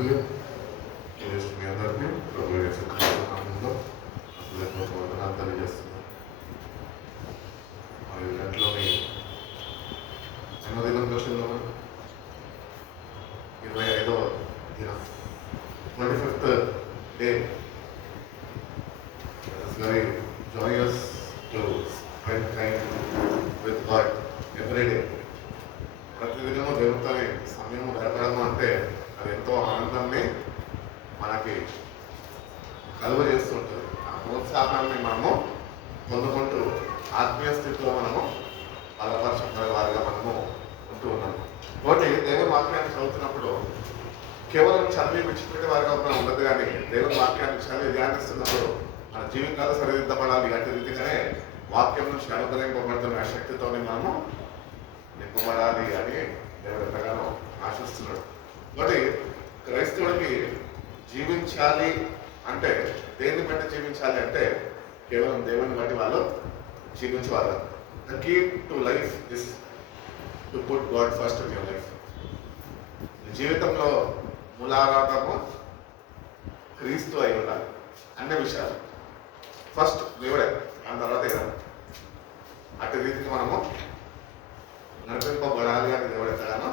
అందరికీ మీ అందరికీ ప్రభు యేసుక్రీస్తునామములో వందనాలు తెలియజేస్తున్నాను. 5 గంటలోని జన్మదినం దశలో 25వ దినం 25th day. It's very joyous to spend time with God every day. ప్రతిదినము దేవుడితో సమయం గడపడము అంటే అది ఎంతో ఆనందాన్ని మనకి కలుగజేస్తుంటుంది. ఆ ప్రోత్సాహాన్ని మనము పొందుకుంటూ ఆత్మీయ స్థితిలో మనము బలపరచబడే వారిగా మనము ఉంటూ ఉన్నాము. కాబట్టి దేవుని వాక్యాన్ని చదువుతున్నప్పుడు కేవలం చదివి విడిచిపెట్టే వారిగా మనం ఉండదు, కానీ దేవుని వాక్యాన్ని చదివి ధ్యానిస్తున్నప్పుడు మన జీవితాలు సరిదిద్దపడాలి. అటు రీతిగానే వాక్యం నుంచి అనుగ్రహింపబడుతున్న శక్తితోనే మనము నింపబడాలి అని దేవుడు ఎంతగానో ఆశిస్తున్నాడు. కాబట్టి క్రైస్తవుడికి జీవించాలి అంటే దేన్ని బట్టి జీవించాలి అంటే కేవలం దేవుని బట్టి వాళ్ళు జీవించేవాళ్ళు. The key to life is to put God first in your life. జీవితంలో మూలాధారము క్రీస్తు అయి ఉండాలి. అన్ని విషయాలు ఫస్ట్ దేవుడే, దాని తర్వాత ఏదైనా అటు రీతికి మనము నడిపింపబడాలి అని దేవుడు ఎంతగానో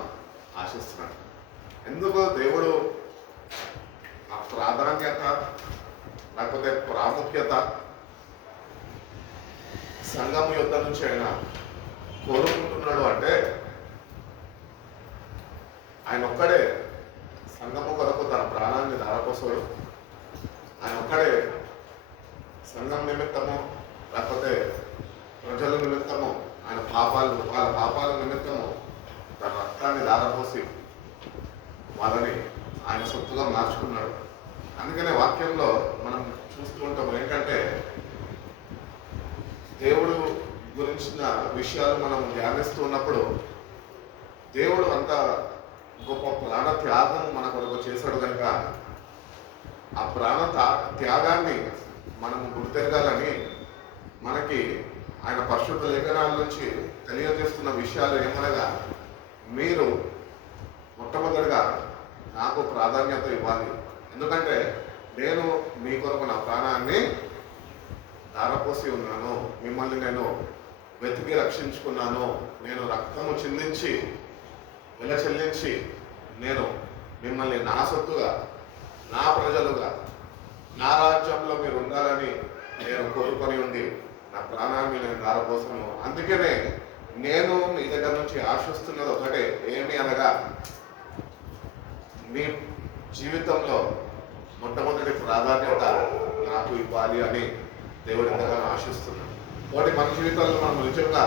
ఆశిస్తున్నాడు. ఎందుకు దేవుడు ఆ ప్రాధాన్యత లేకపోతే ప్రాముఖ్యత సంఘం యుద్ధ నుంచి ఆయన కోరుకుంటున్నాడు అంటే ఆయన ఒక్కడే సంఘము కొరకు తన ప్రాణాన్ని ధారపోసాడు. ఆయన ఒక్కడే సంఘం నిమిత్తము లేకపోతే ప్రజల నిమిత్తము ఆయన వాళ్ళ పాపాల నిమిత్తము తన రక్తాన్ని ధారపోసి వాళ్ళని ఆయన సొత్తుగా మార్చుకున్నాడు. అందుకనే వాక్యంలో మనం చూస్తూ ఉంటాం ఏంటంటే దేవుడు గురించిన విషయాలు మనం ధ్యానిస్తూ ఉన్నప్పుడు దేవుడు అంత గొప్ప ప్రాణ త్యాగం మన కొరకు చేశాడు కనుక ఆ ప్రాణ త్యాగాన్ని మనం గుర్తెరగాలని మనకి ఆయన పరిశుద్ధ లేఖనాల నుంచి తెలియజేస్తున్న విషయాలు ఏమనగా, మీరు మొట్టమొదటిగా నాకు ప్రాధాన్యత ఇవ్వాలి, ఎందుకంటే నేను మీ కొరకు నా ప్రాణాన్ని ధారపోసి ఉన్నాను, మిమ్మల్ని నేను వెతికి రక్షించుకున్నాను, నేను రక్తము చిందించి వెల చెల్లించి నేను మిమ్మల్ని నా సొత్తుగా నా ప్రజలుగా నా రాజ్యంలో మీరు ఉండాలని నేను కోరుకొని ఉండి నా ప్రాణాన్ని నేను ధారపోసాను. అందుకనే నేను మీ దగ్గర నుంచి ఆశిస్తున్నది ఒకటే, ఏమి అనగా మీ జీవితంలో మొట్టమొదటి ప్రాధాన్యత నాకు ఇవ్వాలి అని దేవుడు ఎంతగానో ఆశిస్తున్నాడు. కాబట్టి మన జీవితాల్లో మనం నిజంగా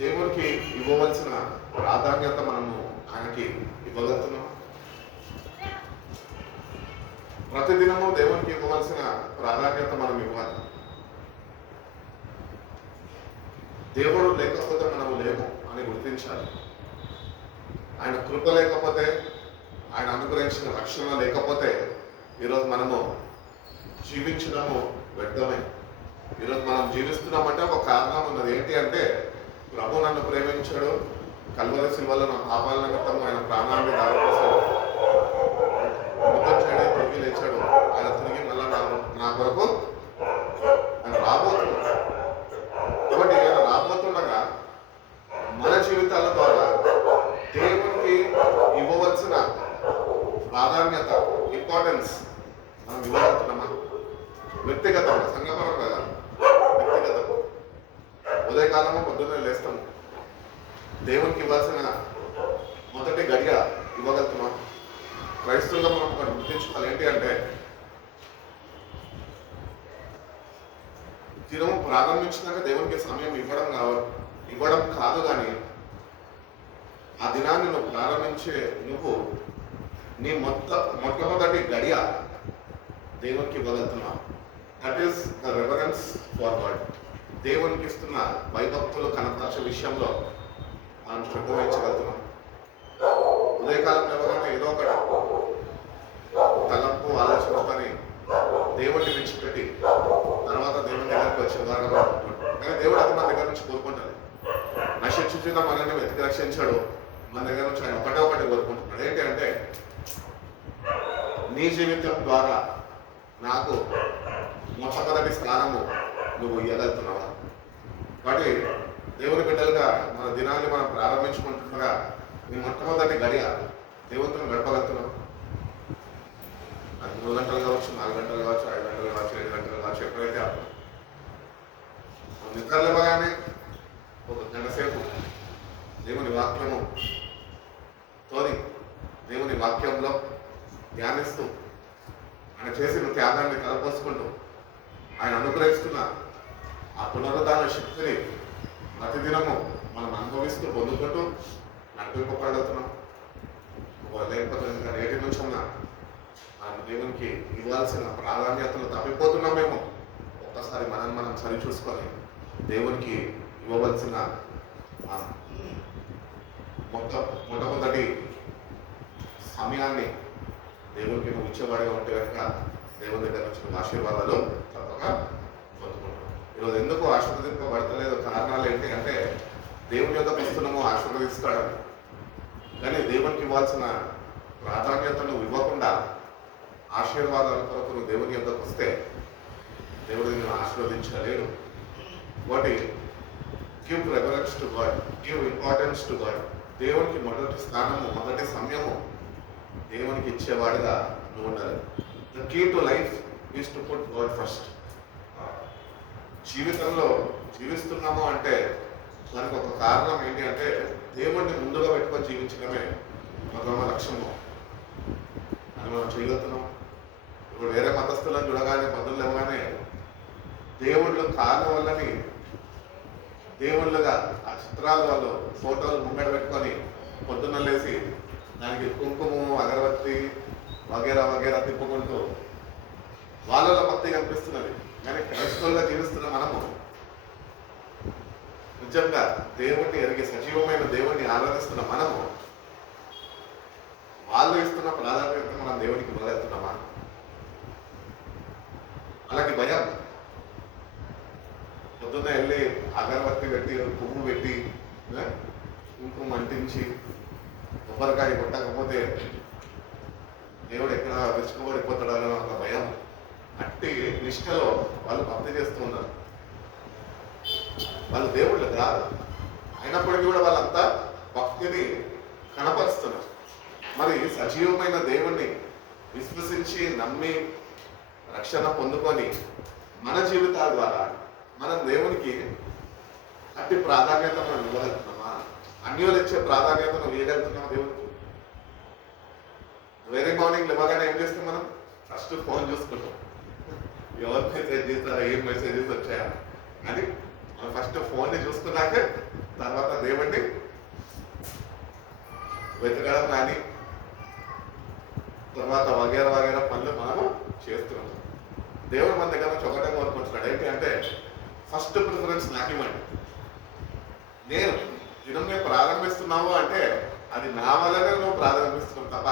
దేవుడికి ఇవ్వవలసిన ప్రాధాన్యత మనము ఆయనకి ఇవ్వగలుగుతున్నాం. ప్రతిదినము దేవునికి ఇవ్వవలసిన ప్రాధాన్యత మనం ఇవ్వాలి. దేవుడు లేకపోతే మనము లేము అని గుర్తించాలి. ఆయన కృప లేకపోతే, ఆయన అనుగ్రహించిన రక్షణ లేకపోతే ఈరోజు మనము జీవించడము వ్యర్థమే. ఈరోజు మనం జీవిస్తున్నామంటే ఒక కారణం ఉన్నది. ఏంటి అంటే ప్రభు నన్ను ప్రేమించాడు, కల్వరి శిల్వలో నా పాపాల నిమిత్తం ఆయన ప్రాణాన్ని దారిపోసాడు, చేయడం తిరిగి లేచాడు, ఆయన తిరిగి మళ్ళీ నా కొరకు ఆయన రాబోతున్నాడు. కాబట్టి ఆయన రాబోతుండగా మన జీవితాల ద్వారా దేవునికి ఇవ్వవలసిన ప్రాధాన్యత, ఇంపార్టెన్స్ మనం ఇవ్వగలుగుతున్నామా? వ్యక్తిగతంగా, సంఘపరంగా కాదు, వ్యక్తిగతం. ఉదయకాలము పొద్దున్నే లేస్తాము, దేవునికి ఇవ్వాల్సిన మొదటి గడియ ఇవ్వగలుగుతున్నాం. క్రైస్తవులుగా మనం ఒకటి గుర్తించుకోవాలి. ఏంటి అంటే దినము ప్రారంభించినాక దేవునికి సమయం ఇవ్వడం కాదు, కానీ ఆ దినాన్ని నువ్వు ప్రారంభించే నువ్వు నీ మొట్టమొదటి గడియ దేవునికి ఇవ్వగలుగుతున్నావు. That is the reference for God. దేవునికి ఇస్తున్న భయభక్తులు కనపరచే విషయంలో మనం శ్రద్ధ వహించగలుగుతున్నాం. ఉదయకాలం ఎవరైనా ఏదో ఒకటి తలంపు ఆలోచనని దేవుడిని విడిచిపెట్టి తర్వాత దేవుని దగ్గరికి వచ్చే ద్వారా కానీ దేవుడు అది మన దగ్గర నుంచి కోరుకుంటాడు. నశించుతున్న మనల్ని వెతికి రక్షించాడు, మన దగ్గర నుంచి ఆయన ఒకటే ఒకటి కోరుకుంటున్నాడు. ఏంటి అంటే నీ జీవితం ద్వారా నాకు మొట్టమొదటి స్థానము నువ్వు ఇవ్వగలుగుతున్నావా? కాబట్టి దేవుని బిడ్డలుగా మన దినాన్ని మనం ప్రారంభించుకుంటుండగా నీ మొట్టమొదటి గడియ దేవునితో గడపగలుగుతున్నావు. అది 3 గంటలు కావచ్చు, 4 గంటలు కావచ్చు, 5 గంటలు కావచ్చు, 7 గంటలు కావచ్చు, ఎప్పుడైతే అప్పుడు నిద్రలు ఇవ్వగానే ఒక గంట సేపు దేవుని వాక్యము తోని దేవుని వాక్యంలో ధ్యానిస్తూ ఆయన చేసిన త్యాగాన్ని కలపోసుకుంటూ ఆయన అనుగ్రహిస్తున్న ఆ పునరుద్ధాన శక్తిని ప్రతిదినము మనం అనుభవిస్తూ పొందుకుంటూ నడిపింపబడుతున్నాం. లేకపోతే ఇంకా నేటి నుంచి దేవునికి ఇవ్వాల్సిన ప్రాధాన్యతలు తప్పిపోతున్నాం మేము. ఒక్కసారి మనం సరి చూసుకొని దేవునికి ఇవ్వవలసిన మొట్టమొదటి సమయాన్ని దేవునికి నువ్వు ఇచ్చేవాడిగా ఉంటే కనుక దేవుని దగ్గర వచ్చిన ఆశీర్వాదాలు తప్పక పొందుకుంటాం. ఈరోజు ఎందుకు ఆశీర్వదింపబడతలేదు కారణాలు ఏంటి అంటే దేవుని యొక్క వస్తున్నాము ఆశీర్వదిస్తాడని, కానీ దేవునికి ఇవ్వాల్సిన ప్రాధాన్యతను ఇవ్వకుండా ఆశీర్వాదాల కొరకు నువ్వు దేవుని యొక్కకు వస్తే దేవుడు నిన్ను ఆశీర్వదించలేడు. కాబట్టి give reference to God, give importance to God. దేవునికి మొదటి స్థానము, మొదటి సమయము దేవునికి ఇచ్చేవాడిగా నువ్వు ఉండాలి. The key to life is to put God first. జీవితంలో జీవిస్తున్నాము అంటే దానికి ఒక కారణం ఏంటి అంటే దేవుడిని ముందుగా పెట్టుకొని జీవించడమే ప్రథమ లక్ష్యము అని మనం చేయగలుగుతున్నాం. ఇప్పుడు వేరే మతస్థులను చూడగానే పదులు ఇవ్వగానే దేవుళ్ళు కారణం వల్లని దేవుళ్ళుగా ఆ చిత్రాల వాళ్ళు ఫోటోలు ముంగడ పెట్టుకొని పొద్దున్న లేసి దానికి కుంకుమ అగరబత్తి వగేరా వగేరా తిప్పుకుంటూ వాళ్ళలో భక్తి కనిపిస్తున్నది. కానీ క్రైస్తవులుగా జీవిస్తున్న మనము నిజంగా దేవుణ్ణి ఎరిగి సజీవమైన దేవుణ్ణి ఆరాధిస్తున్న మనము వాళ్ళు ఇస్తున్న ప్రాధాన్యత మనం దేవునికి ఇవ్వగలుగుతున్నామా? అలాగే భయం. పొద్దున్న వెళ్ళి అగరబత్తి పెట్టి పువ్వు పెట్టి కుంకుమ అంటించి కొబ్బరికాయ కొట్టకపోతే దేవుడు ఎక్కడ విరుచుకోబడిపోతాడో ఒక భయం. అట్టి నిష్ఠలో వాళ్ళు భక్తి చేస్తూ ఉన్నారు. వాళ్ళు దేవుళ్ళు కాదు, అయినప్పటికీ కూడా వాళ్ళంతా భక్తిని కనపరుస్తున్నారు. మరి సజీవమైన దేవుణ్ణి విశ్వసించి నమ్మి రక్షణ పొందుకొని మన జీవితాల ద్వారా మనం దేవునికి అట్టి ప్రాధాన్యత మనం ఇవ్వగలుగుతున్నామా? అన్యులు ఇచ్చే ప్రాధాన్యతను ఇవ్వగలుగుతున్నామా దేవునికి? వేరే మార్నింగ్ ఇవ్వగానే ఏం చేస్తాం మనం? ఫస్ట్ ఫోన్ చూసుకుంటాం, ఎవరు మెసేజ్ చేస్తారా, ఏం మెసేజెస్ వచ్చాయా అని మనం ఫస్ట్ ఫోన్ని చూసుకున్నాక తర్వాత దేవుణ్ణి వెతకడం కానీ తర్వాత వగేర వగేర పనులు మనము చేస్తున్నాం. దేవుడు మన దగ్గర నుంచి ఒకటే కోరుకుంటున్నాడు ఏంటి అంటే ఫస్ట్ ప్రిఫరెన్స్ నాకు ఇవ్వండి. నేను దినం నేను ప్రారంభిస్తున్నావు అంటే అది నా వల్లనే నువ్వు ప్రారంభిస్తున్నావు తప్ప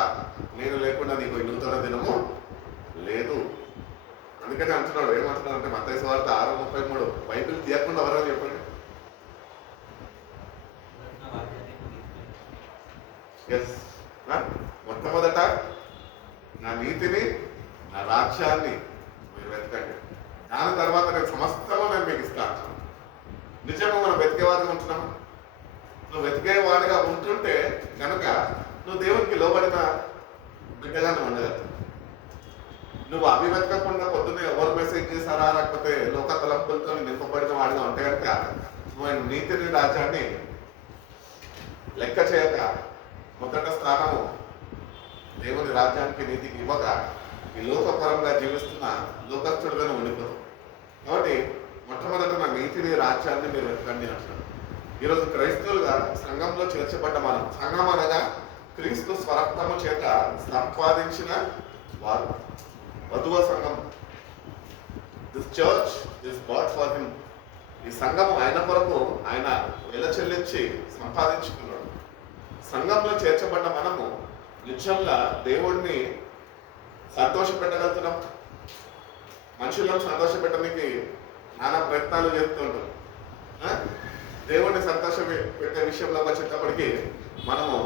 నేను లేకుండా నీకు నూతన దినము లేదు. అందుకని అంటున్నాడు, ఏమంటున్నాడు అంటే మత్తయి సువార్త 6:33 బైబిల్ తీయకుండా ఎవరని చెప్పండి. ఎస్, మొట్టమొదట నా నీతిని నా రాజ్యాన్ని మీరు వెతకండి, దాని తర్వాత నేను సమస్తము నేను మీకు ఇస్తాను. నిజంగా మనం వెతికేవాడిగా ఉంటున్నాము. నువ్వు వెతికేవాడిగా ఉంటుంటే కనుక నువ్వు దేవునికి లోబడిన బిడ్డగా నువ్వు ఉండగలుగుతావు. నువ్వు అవి వెతకకుండా పొద్దున్నే ఎవరు మెసేజ్ చేశారా లేకపోతే లోక తలంపులతో నింపబడిన వాడిగా ఉంటే కనుక నువ్వు నీతిని రాజ్యాన్ని లెక్క చేయక మొదట స్థానము దేవుని రాజ్యానికి నీతికి ఇవ్వక ఈ లోకపరంగా జీవిస్తున్న లోకస్తుడుగా ఉండిపోతావు. కాబట్టి మొట్టమొదట నా నీతిని రాజ్యాన్ని మీరు వెతకండి అంటున్నాడు. ఈరోజు క్రైస్తవులుగా సంఘంలో చేర్చబడ్డ మనం, సంఘం అనగా క్రీస్తు స్వరక్తము చేత సంపాదించిన వారు, వధువ సంఘం. This church is bought for him. ఈ సంఘము ఆయన కొరకు ఆయన వెల చెల్లించి సంపాదించుకున్నాడు. సంఘంలో చేర్చబడ్డ మనము నిత్యంగా దేవుణ్ణి సంతోషపెట్టగలుగుతున్నాం. మనుషులను సంతోషపెట్టడానికి నానా ప్రయత్నాలు చేస్తుంటాం. దేవుణ్ణి సంతోష పెట్టే విషయంలో వచ్చేటప్పటికి మనము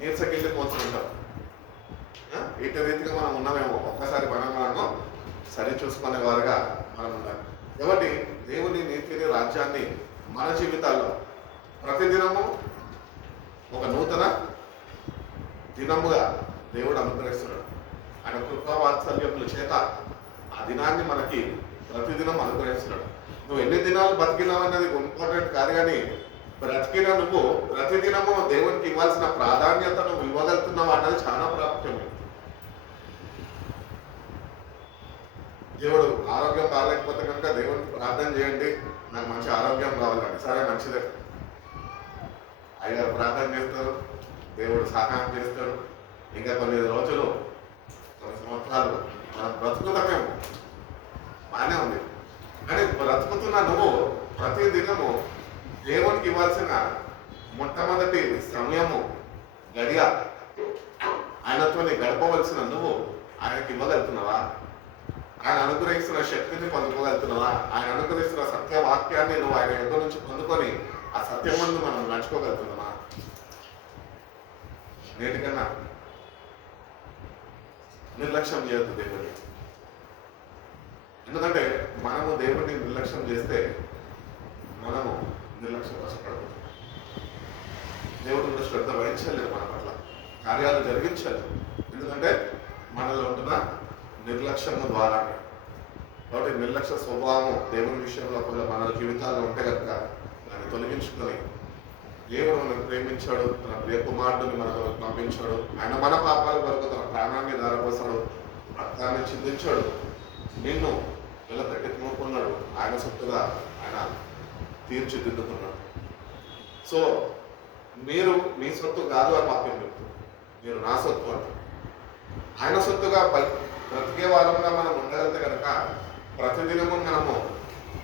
నీరసగిల్లిపోతుంటాం. ఇటు రీతిగా మనం ఉన్నామేమో ఒక్కసారి మనము సరి చూసుకునే వారుగా మనం ఉండాలి. కాబట్టి దేవుని నీతిని రాజ్యాన్ని మన జీవితాల్లో ప్రతిదినము ఒక నూతన దినముగా దేవుడు అనుగ్రహిస్తున్నాడు. ఆయన కృపా వాత్సల్యముల చేత ఆ దినాన్ని మనకి ప్రతిదినం అనుగ్రహిస్తున్నాడు. నువ్వు ఎన్ని దినాలు బతికినావు అన్నది ఇంపార్టెంట్ కాదు, కానీ బ్రతికిన నువ్వు ప్రతిదినము దేవునికి ఇవ్వాల్సిన ప్రాధాన్యత నువ్వు ఇవ్వగలుగుతున్నావు అన్నది చాలా ప్రాముఖ్యమైనది. దేవుడు ఆరోగ్యం బాగాలేకపోతే కనుక దేవునికి ప్రార్థన చేయండి, నాకు మంచి ఆరోగ్యం కావాలండి. సరే, మంచిదే. అయ్యారు ప్రార్థన చేస్తారు, దేవుడు సహాయం చేస్తాడు. ఇంకా కొన్ని రోజులు, కొన్ని సంవత్సరాలు మనం బ్రతుకుతామేమో, బాగానే ఉంది. కానీ బ్రతుకుతున్న నువ్వు ప్రతి దినము దేవునికి ఇవ్వాల్సిన మొట్టమొదటి సమయము గడియ ఆయనతో గడపవలసిన నువ్వు ఆయనకి ఇవ్వగలుగుతున్నావా? ఆయన అనుగ్రహిస్తున్న శక్తిని పొందుకోగలుగుతున్నావా? ఆయన అనుగ్రహిస్తున్న సత్యవాక్యాన్ని నువ్వు ఆయన ఎదురు నుంచి పొందుకొని ఆ సత్యం ముందు మనం నడుచుకోగలుగుతున్నామా? నేటికన్నా నిర్లక్ష్యం చేయొద్దు దేవుడిని. ఎందుకంటే మనము దేవుడిని నిర్లక్ష్యం చేస్తే మనము నిర్లక్ష్యం కష్టపడదు. దేవుడు కూడా శ్రద్ధ వహించలేదు, మన పట్ల కార్యాలు జరిగించాలి. ఎందుకంటే మనలో ఉంటున్న నిర్లక్ష్యము ద్వారానే. కాబట్టి నిర్లక్ష్య స్వభావం దేవుని విషయంలో కూడా మన జీవితాల్లో ఉంటే కనుక దాన్ని తొలగించుకొని దేవుడు మనకు ప్రేమించాడు, తన ప్రియ కుమారుడిని మనకు పంపించాడు. ఆయన మన పాపాల వరకు తన ప్రాణాన్ని ధారపోసాడు, రక్తాన్ని చిందించాడు, నిన్ను పిల్లపెట్టి కొనుక్కున్నాడు, ఆయన సొత్తుగా ఆయన తీర్చిదిద్దుకున్నాడు. సో మీరు మీ సొత్తు కాదు అని వాక్యం చెప్తుంది, మీరు నా సొత్తు అంటారు. ఆయన సొత్తుగా బ్రతికే వారంగా మనం ఉండగలిగితే కనుక ప్రతిదినము మనము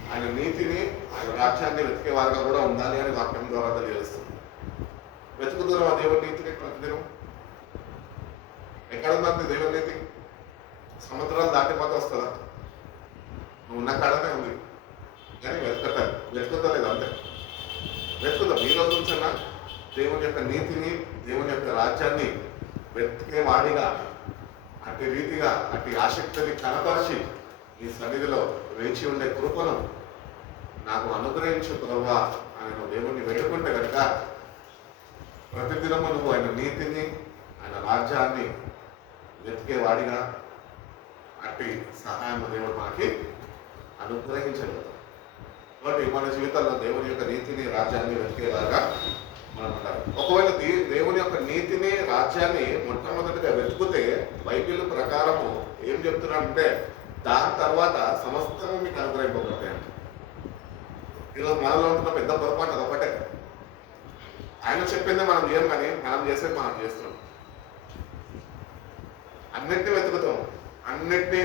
ఆయన నీతిని, ఆయన రాజ్యాన్ని వెతికే వారుగా కూడా ఉండాలి అని వాక్యం ద్వారా తెలియజేస్తుంది. వెతుకుతున్న దేవుని నీతిని ప్రతిదినం. ఎక్కడ ఉందంటే దేవుని నీతి సముద్రాలు దాటిపోతే వస్తుందా? నువ్వు ఉన్న కాడనే ఉంది, కానీ వెతుకుతలేదు అంతే. వెతుకుతాం. ఈ రోజు నుంచైనా దేవుని యొక్క నీతిని, దేవుని యొక్క రాజ్యాన్ని వెతికే వాడిగా, అట్టి రీతిగా, అట్టి ఆసక్తిని కనపరిచి నీ సన్నిధిలో వేచి ఉండే కృపను నాకు అనుగ్రహించు ప్రభువా అని నువ్వు దేవుణ్ణి వేడుకుంటే కనుక ప్రతిదినము నువ్వు ఆయన నీతిని, ఆయన రాజ్యాన్ని వెతికే వాడిగా, అట్టి సహాయం దేవుడు మనకి అనుగ్రహించగలుగుతాం. కాబట్టి మన జీవితాల్లో దేవుని యొక్క నీతిని, రాజ్యాన్ని వెతికేలాగా మనం ఉండాలి. ఒకవేళ దేవుని యొక్క నీతిని, రాజ్యాన్ని మొట్టమొదటిగా వెతుకుతే బైబిల్ ప్రకారము ఏం చెప్తున్నాడంటే దాని తర్వాత సమస్తము మీకు అనుగ్రహింపబడతాయంట. ఈరోజు మనలో ఉంటున్న పెద్ద పొరపాటు అదొకటే. ఆయన చెప్పిందే మనం చేయం, కానీ మనం చేసేది మనం చేస్తున్నాం. అన్నిటినీ వెతుకుతాం, అన్నిటినీ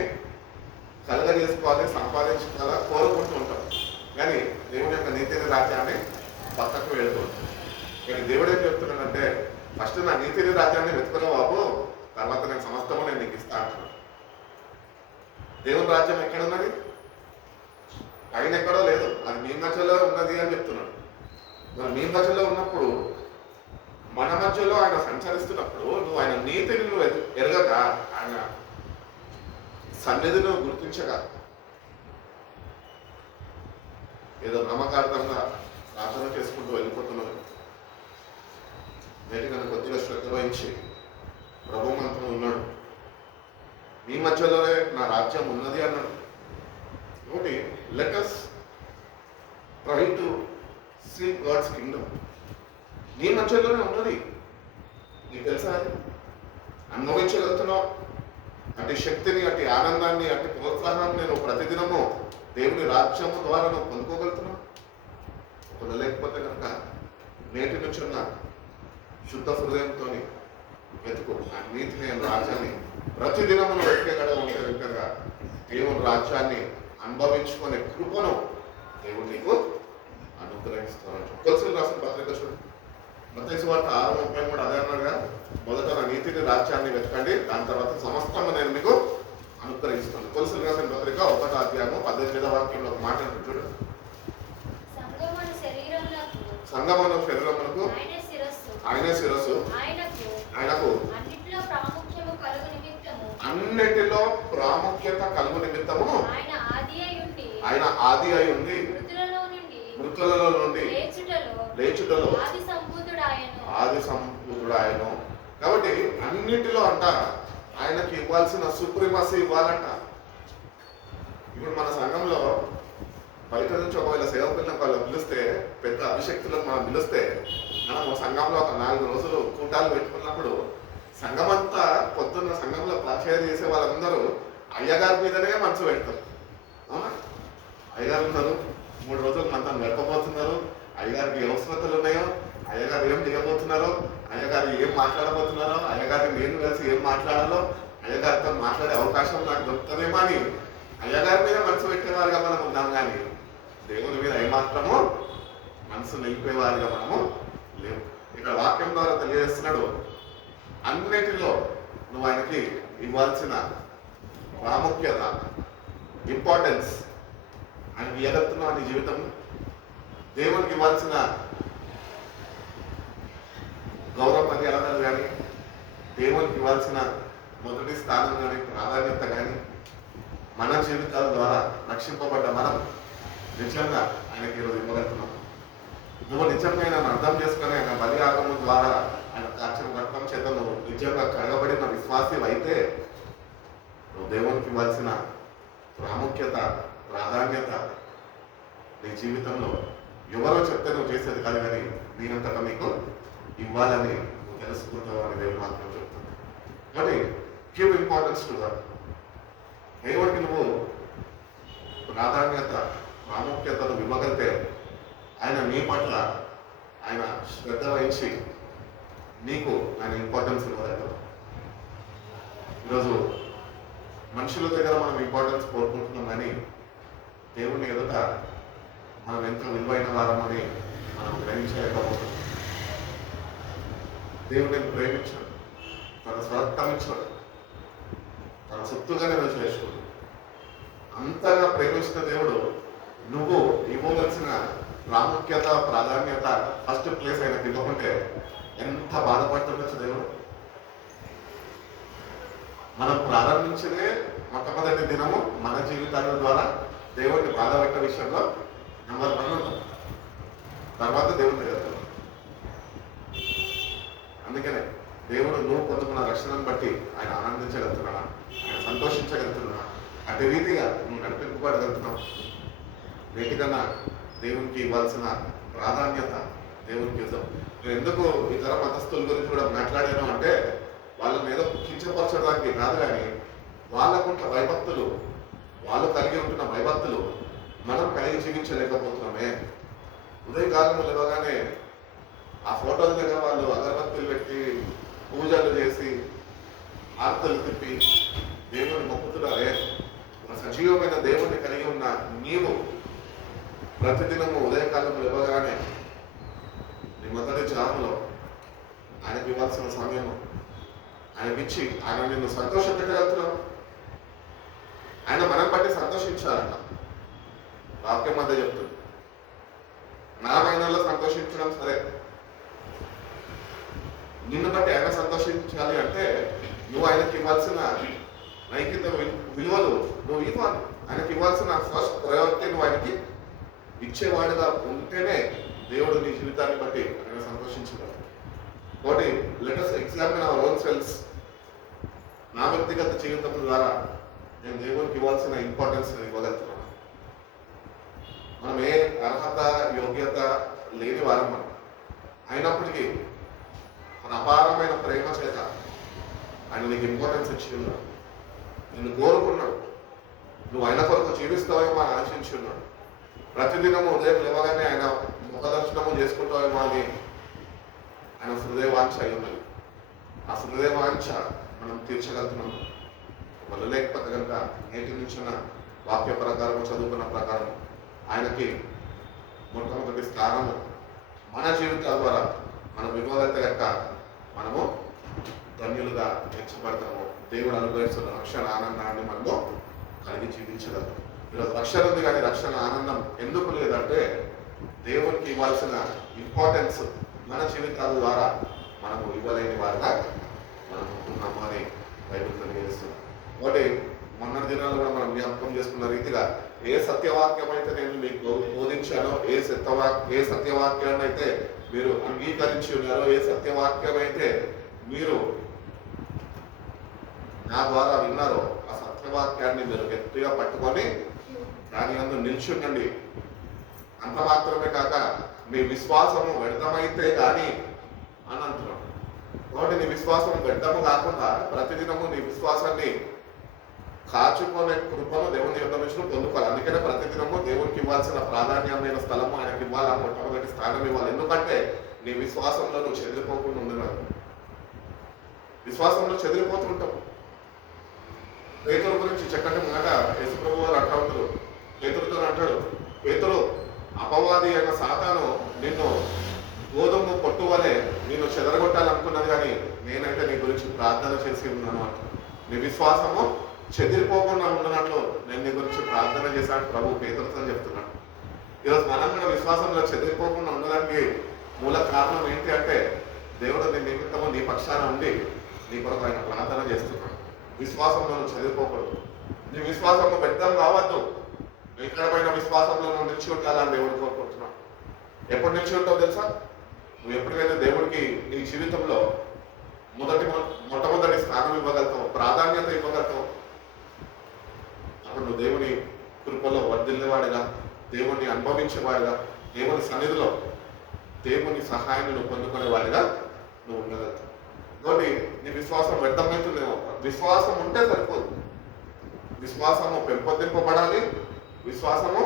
కలగజేసుకోవాలి, సంపాదించుకోవాలా కోరుకుంటూ ఉంటాం. కానీ దేవుని యొక్క నీతిని, రాజ్యాన్ని పక్కకు వెళ్తూ ఉంటాం. కానీ దేవుడు ఏం చెప్తున్నాడంటే ఫస్ట్ నా నీతిని, రాజ్యాన్ని వెతుకున్నావు బాబు, తర్వాత నేను సమస్తము నేను నీకు ఇస్తా అంటున్నాను. దేవుని రాజ్యం ఎక్కడున్నది? ఆయన ఎక్కడో లేదు, అది మీ మధ్యలో ఉన్నది అని చెప్తున్నాడు. మరి మీ మధ్యలో ఉన్నప్పుడు, మన మధ్యలో ఆయన సంచరిస్తున్నప్పుడు నువ్వు ఆయన నీతిని నువ్వు ఎరగక, ఆయన సన్నిధిని గుర్తించగా, ఏదో నమ్మకార్థంగా ప్రార్థన చేసుకుంటూ వెళ్ళిపోతున్నావు. నేటి నన్ను కొద్దిగా శ్రద్ధ వహించి ప్రభు మంత్రం ఉన్నాడు, మీ మధ్యలోనే నా రాజ్యం ఉన్నది అన్నాడు. ఒకటి, let us try to seek God's kingdom. నీ మధ్యలోనే ఉన్నది, నీకు తెలుసా? అది అనుభవించగలుగుతున్నావు. అటు శక్తిని, అటు ఆనందాన్ని, అటు ప్రోత్సాహాన్ని నేను ప్రతిదినము దేవుని రాజ్యము ద్వారా నువ్వు పొందుకోగలుగుతున్నావు. ఒకవేళ లేకపోతే కనుక నేటి నుంచి ఉన్న శుద్ధ హృదయంతో వెతుకు ఆ నీతిని, రాజ్యాన్ని ప్రతిదినము వెతికేగడ ఉంటే విధంగా దేవుని రాజ్యాన్ని అనుభవించుకునే కృపను దేవుడు నీకు అనుగ్రహిస్తున్నాడు. కొలసీలు రాసిన పత్రిక చూడండి, మత్తయి సువార్త 6:33 అదే అన్నాడుగా, మొదట నా నీతిని, రాజ్యాన్ని వెతకండి, దాని తర్వాత సమస్తము నేను మీకు అనుగ్రహిస్తాను. కొలసీలు రాసిన పత్రిక 1వ అధ్యాయము 18వ వాక్యంలో ఒక మాట చూడండి. సంగమన శరీరమునకు ఆయనే శిరస్సు, ఆయనకు అన్నిటిలో ప్రాముఖ్యము కలుగుని అన్నిటిలో ప్రాముఖ్యత కలుగు నిమిత్తము ఆయన ఆది అయి ఉండి మృతులలో నుండి లేచుటలో ఆది సంపూతుడు ఆయను. కాబట్టి అన్నిటిలో అంట ఆయనకి ఇవ్వాల్సిన సుప్రీమసీ ఇవ్వాలంట. ఇప్పుడు మన సంఘంలో బయట నుంచి ఒకవేళ సేవకులను వాళ్ళు పిలిస్తే, పెద్ద అభిషక్తులను మనం పిలిస్తే, మనం సంఘంలో ఒక 4 రోజులు కూటాలు పెట్టుకున్నప్పుడు సంఘమంతా పొద్దున్న సంఘంలో పరిచయం చేసే వాళ్ళందరూ అయ్యగారి మీదనే మనసు పెడతారు. అవునా? అయ్యగారు ఉన్నారు, 3 రోజులు మనతో గడపబోతున్నారు, అయ్యగారికి ఏ అవసరతలు ఉన్నాయో, అయ్యగారు ఏం చేయబోతున్నారో, అయ్యగారు ఏం మాట్లాడబోతున్నారో, అయ్యగారికి నేను కలిసి ఏం మాట్లాడాలో, అయ్యగారితో మాట్లాడే అవకాశం నాకు దొరుకుతుందేమో అని అయ్యగారి మీద మనసు పెట్టేవారుగా మనం ఉన్నాం. కానీ దేవుని మీద ఏమాత్రము మనసు నిలిపేవారుగా మనము లేవు. ఇక్కడ వాక్యం ద్వారా తెలియజేస్తున్నాడు, అన్నిటిలో నువ్వు ఆయనకి ఇవ్వాల్సిన ప్రాముఖ్యత, ఇంపార్టెన్స్ ఆయనకి ఇవ్వగలుగుతున్నావు నీ జీవితం. దేవునికి ఇవ్వాల్సిన గౌరవ మర్యాదలు కానీ, దేవునికి ఇవ్వాల్సిన మొదటి స్థానం కానీ, ప్రాధాన్యత కానీ మన జీవితాల ద్వారా రక్షింపబడ్డ మనం నిజంగా ఆయనకి ఈరోజు ఇవ్వగలుగుతున్నాం. నువ్వు నిజమైన అర్థం చేసుకుని ఆయన బలి ఆగమం ద్వారా ఆయన కాచిన రక్తం చేత నువ్వు నిజంగా కడగబడిన విశ్వాసి అయితే నువ్వు దేవునికి ఇవ్వాల్సిన ప్రాముఖ్యత, ప్రాధాన్యత నీ జీవితంలో ఎవరో చెప్తే నువ్వు చేసేది కాదు, కానీ నేనంతటా నీకు ఇవ్వాలని నువ్వు తెలుసుకుంటావు అని దేవుడు మాత్రం చెప్తుంది. కాబట్టి గివ్ ఇంపార్టెన్స్ టు గాడ్. దేవుడికి నువ్వు ప్రాధాన్యత, ప్రాముఖ్యతను ఇవ్వగలిగితే ఆయన నీ పట్ల ఆయన శ్రద్ధ వహించి నీకు ఆయన ఇంపార్టెన్స్ ఇవ్వగలుగుతాడు. ఈరోజు మనుషుల దగ్గర మనం ఇంపార్టెన్స్ కోరుకుంటున్నాం, కానీ దేవుని ఎదుట మనం ఎంత విలువైన వారమని మనం గ్రహించలేకపోతున్నాం. దేవుని ప్రేమించాడు, తన స్వరక్తమించాడు, తన సొత్తుగానే చేసుకున్నాడు. అంతగా ప్రేమించిన దేవుడు నువ్వు ఇవ్వవలసిన ప్రాముఖ్యత, ప్రాధాన్యత, ఫస్ట్ ప్లేస్ ఆయనకి ఇవ్వకుంటే ఎంత బాధపడుతుండొచ్చు దేవుడు. మనం ప్రారంభించదే మొట్టమొదటి దినము మన జీవితాల ద్వారా దేవుడిని బాధపడ్డ విషయంలో నెంబర్ 1 ఉంటాం, తర్వాత దేవుడు జరుగుతాడు. అందుకనే దేవుడు నువ్వు పొందుకున్న రక్షణను బట్టి ఆయన ఆనందించగలుగుతున్నాడా, ఆయన సంతోషించగలుగుతున్నాడా, అటు రీతిగా నువ్వు నడిపింపబడగలుగుతున్నావు. వీటికన్నా దేవునికి ఇవ్వాల్సిన ప్రాధాన్యత దేవునికి ఇద్దాం. నేను ఎందుకు ఇతర మతస్థుల గురించి కూడా మాట్లాడాను అంటే, వాళ్ళని ఏదో కించపరచడానికి కాదు, కానీ వాళ్ళకుంటున్న భయభక్తులు, వాళ్ళు కలిగి ఉంటున్న భయభక్తులు మనం కలిగి జీవించలేకపోతున్నామే. ఉదయకాలము లేవగానే ఆ ఫోటోల దగ్గర వాళ్ళు అగరబత్తులు పెట్టి పూజలు చేసి ఆర్తలు తిప్పి దేవుని మొక్కుతున్నారే. సజీవమైన దేవుణ్ణి కలిగి ఉన్న నీవు ప్రతిదినము ఉదయకాలము లేవగానే నీ మొదటి జాములో ఆయనకి ఇవ్వాల్సిన సమయము ఆయనకిచ్చి ఆయన నిన్ను సంతోషపెట్టగలుగుతున్నావు. ఆయన మనం బట్టి సంతోషించాలన్న వాక్యం మధ్య చెప్తుంది. నా మైనాల్లో సంతోషించడం సరే, నిన్ను బట్టి ఆయన సంతోషించాలి అంటే నువ్వు ఆయనకి ఇవ్వాల్సిన నైతిక విలువలు నువ్వు ఇవ్వాలి. ఆయనకి ఇవ్వాల్సిన ఫస్ట్ ప్రయారిటీ నువ్వు ఆయనకి ఇచ్చేవాడుగా ఉంటేనే దేవుడు నీ జీవితాన్ని బట్టి ఆయన సంతోషించగలరు. కాబట్టి let us examine our own selves. నా వ్యక్తిగత జీవితం ద్వారా నేను దేవునికి ఇవ్వాల్సిన ఇంపార్టెన్స్ ఇవ్వగలుగుతున్నాను. మనం ఏ అర్హత, యోగ్యత లేని వారం మనం అయినప్పటికీ మన అపారమైన ప్రేమ చేత ఆయన నీకు ఇంపార్టెన్స్ ఇచ్చి ఉన్నాడు, నిన్ను కోరుకున్నాడు, నువ్వు ఆయన కొరకు జీవిస్తావేమో అని ఆశించి ఉన్నాడు. ప్రతిదినము ఉదయం లేవగానే ఆయన ముఖ దర్శనము చేసుకుంటావేమో అని ఆయన హృదయవాంఛ అయి ఉన్నది. ఆ హృదయవాంఛ మనం తీర్చగలుగుతున్నాము. వాళ్ళు లేకపోతే కనుక నేటి నుంచిన వాక్య ప్రకారం, చదువుకున్న ప్రకారం ఆయనకి మొట్టమొదటి స్థానము మన జీవితాల ద్వారా మనం ఇవ్వగలిగితే కనుక మనము ధన్యులుగా తీర్చబడతాము. దేవుడు అనుగ్రహిస్తున్న రక్షణ ఆనందాన్ని మనము కలిగి జీవించగలము. ఈరోజు రక్షణ ఉంది, కానీ రక్షణ ఆనందం ఎందుకు లేదంటే దేవునికి ఇవ్వాల్సిన ఇంపార్టెన్స్ మన జీవితాల ద్వారా మనము ఇవ్వలేని వారిగా మనం ఉంటున్నాము అని బైబిల్ తెలియజేస్తుంది. ఒకటి మొన్నటి దినాల్లో కూడా మనం జ్ఞాపకం చేసుకున్న రీతిగా ఏ సత్యవాక్యం అయితే నేను మీకు బోధించానో, ఏ సత్యవాక్యాన్ని అయితే మీరు అంగీకరించి ఉన్నారో, ఏ సత్యవాక్యం అయితే మీరు నా ద్వారా విన్నారో, ఆ సత్యవాక్యాన్ని మీరు గట్టిగా పట్టుకొని దాని అందు నిల్చుండండి. అంత మాత్రమే కాక మీ విశ్వాసము వ్యర్థమైతే కానీ అని అంటున్నాడు. కాబట్టి నీ విశ్వాసం వ్యర్థము కాకుండా ప్రతిదినము నీ విశ్వాసాన్ని కాచుకునే కృపను దేవుని యొక్క నుంచి పొందుకోవాలి. అందుకనే ప్రతిదినము దేవునికి ఇవ్వాల్సిన ప్రాధాన్యమైన స్థలము ఆయనకి ఇవ్వాలా, మొట్టమొదటి స్థానం ఇవ్వాలి. ఎందుకంటే నీ విశ్వాసంలో నువ్వు చెదిరిపోకుండా ఉండవు. విశ్వాసంలో చెదిరిపోతుంటావు. పేతురు గురించి చక్కటి మాట యేసుప్రభువు వారు అంటా ఉంటారు. పేతురుతో అంటాడు, పేతురు, అపవాది అయిన సాతాను నిన్ను గోధుమ పొట్టు వలె నిన్ను చెదరగొట్టాలనుకున్నది, కానీ నేనైతే నీ గురించి ప్రార్థన చేసి ఉన్నాను అంట. నీ విశ్వాసము చెదిరిపోకుండా ఉండనట్లు నేను నీ గురించి ప్రార్థన చేశాను ప్రభు పేతురుతో చెప్తున్నాడు. ఈరోజు మనం కూడా విశ్వాసంలో చెదిరిపోకుండా ఉండడానికి మూల కారణం ఏంటి అంటే, దేవుడు నీ నిమిత్తము నీ పక్షాన ఉండి నీ కొరకు ఆయన ప్రార్థన చేస్తున్నాడు. విశ్వాసంలో నువ్వు చదివిపోకూడదు. నీ విశ్వాసంలో వ్యర్థం కావద్దు. ఎక్కడమైన విశ్వాసంలో నువ్వు నిలిచి ఉండాలని దేవుడు కోరుకుంటున్నావు. ఎప్పుడు నిలిచి ఉంటావు తెలుసా? నువ్వు ఎప్పటికైతే దేవుడికి నీ జీవితంలో మొట్టమొదటి స్థానం ఇవ్వగలుగుతావు, ప్రాధాన్యత ఇవ్వగలుగుతావు, అప్పుడు నువ్వు దేవుని కృపలో వర్ధిల్లేవాడిగా, దేవుణ్ణి అనుభవించేవాడిగా, దేవుని సన్నిధిలో దేవుని సహాయాన్ని నువ్వు పొందుకునేవాడిగా నువ్వు ఉండగలుగుతావు. కాబట్టి నీ విశ్వాసం వ్యర్థమవుతుందేమో. విశ్వాసం ఉంటే సరిపోదు. విశ్వాసము పెంపొందింపబడాలి, విశ్వాసము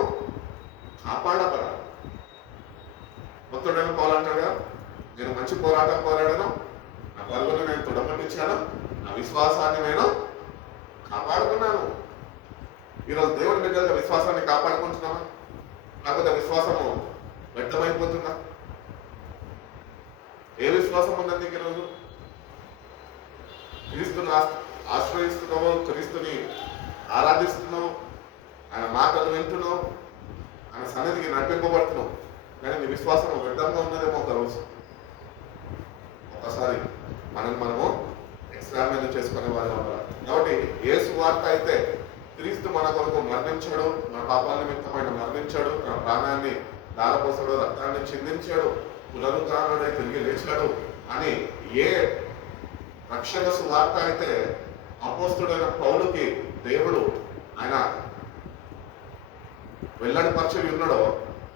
కాపాడబడాలి. భక్తుడైన పౌలు అంటాడుగా, నేను మంచి పోరాటం పోరాడాను, నా పరుగును నేను తుడపట్టించాను, నా విశ్వాసాన్ని నేను కాపాడుకున్నాను. ఈరోజు దేవుని బిడ్డలుగా విశ్వాసాన్ని కాపాడుకుంటున్నామా, లేకపోతే విశ్వాసము వ్యర్థమైపోతుందా? ఏ విశ్వాసం ఉన్నది ఈరోజు? క్రీస్తుని ఆశ్రయిస్తున్నావు, క్రీస్తుని ఆరాధిస్తున్నావు, ఆయన మాటలు వింటున్నావు, ఆయన సన్నిధికి నడిపింపబడుతున్నావు, కానీ నీ విశ్వాసం వ్యర్థంగా ఉన్నదేమో ఒకరోజు. ఒకసారి మనము ఎక్స్‌ట్రామినేట్ చేసుకునే వాళ్ళు ఉన్నారు. కాబట్టి ఏ సువార్త అయితే క్రీస్తు మన కొరకు మరణించాడు, మన పాపాల నిమిత్తమైన మరణించాడు, తన ప్రాణాన్ని దారపోసాడు, రక్తాన్ని చిందించాడు, పునరుద్ధారణుడై తిరిగి లేచాడు అని ఏ రక్షణ సువార్త అయితే అపోస్తుడైన పౌలుకి దేవుడు ఆయన వెల్లడిపరిచి ఉన్నాడో,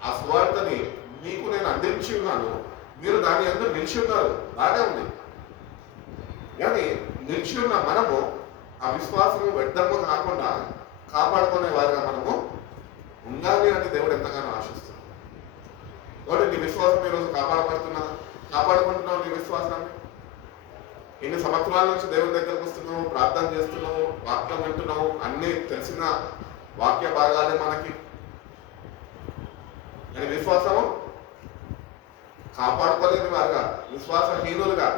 ఆ సువార్తని మీకు నేను అందించి ఉన్నాను, మీరు దాని అందరూ నిలిచి ఉన్నారు, బాగా ఉంది. కానీ నిలిచి ఉన్న మనము ఆ విశ్వాసము వ్యర్థము కాకుండా కాపాడుకునే వారిగా మనము ఉండాలి అని దేవుడు ఎంతగానో ఆశిస్తున్నాడు. కాబట్టి నీ విశ్వాసం ఈరోజు కాపాడుకుంటున్నావు నీ విశ్వాసాన్ని. ఎన్ని సంవత్సరాల నుంచి దేవుని దగ్గరకు వస్తున్నావు, ప్రార్థన చేస్తున్నావు, వాక్యం వింటున్నావు, అన్ని తెలిసిన వాక్య భాగాలే మనకి. అని విశ్వాసము కాపాడుకోలేని వారుగా, విశ్వాసహీనులుగా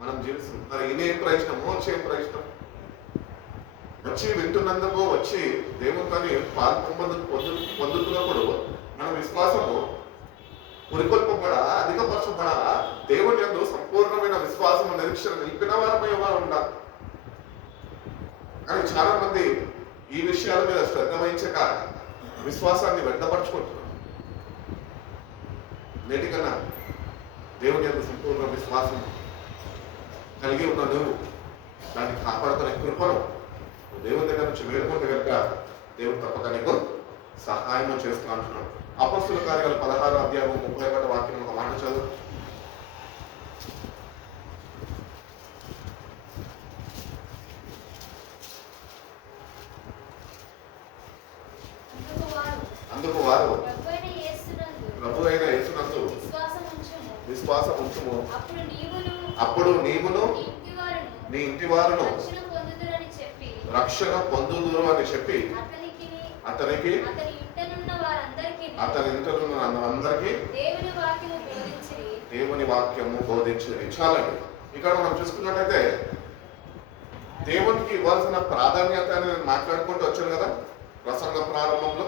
మనం జీవిస్తున్నాం. మరి ఇనేం ప్రయత్నము, వచ్చేం ప్రయత్నం? వచ్చి వింటున్నందుకు, వచ్చి దేవునితోని పొందుతున్నప్పుడు మన విశ్వాసము పురికొల్పబడా, అధికపరచబడా, దేవుని యందు సంపూర్ణమైన విశ్వాసము నిరీక్షణ నిలిపిన వారమై ఉండాలి. కానీ చాలా మంది ఈ విషయాల మీద శ్రద్ధ వహించక విశ్వాసాన్ని వ్యర్థపరచుకుంటున్నారు. నేటికన్నా దేవుని యందు సంపూర్ణ విశ్వాసం కలిగి ఉన్న నువ్వు దాన్ని కాపాడుకునే కృపను దేవుని దగ్గర నుంచి వేడుకుంటే కనుక దేవుడు తప్పక నీకు సహాయం చేస్తూ అంటున్నాడు. అపొస్తలుల కార్యాలు 16వ అధ్యాయం 31వ వాక్యం ఒక మాట చదువు. అందుకు వారు ప్రభు అయిన యేసునందు విశ్వాసం ఉంచుము, అప్పుడు నీవును నీ ఇంటి వారును రక్షణ పొందుదురు అని చెప్పి అతనికి అతని ఇంటనున్న అందరికీ దేవుని వాక్యము బోధించింది. చాలండి. ఇక్కడ మనం చూసుకున్నట్టయితే దేవునికి ఇవ్వాల్సిన ప్రాధాన్యత అని నేను మాట్లాడుకుంటూ వచ్చాను కదా ప్రసంగ ప్రారంభంలో.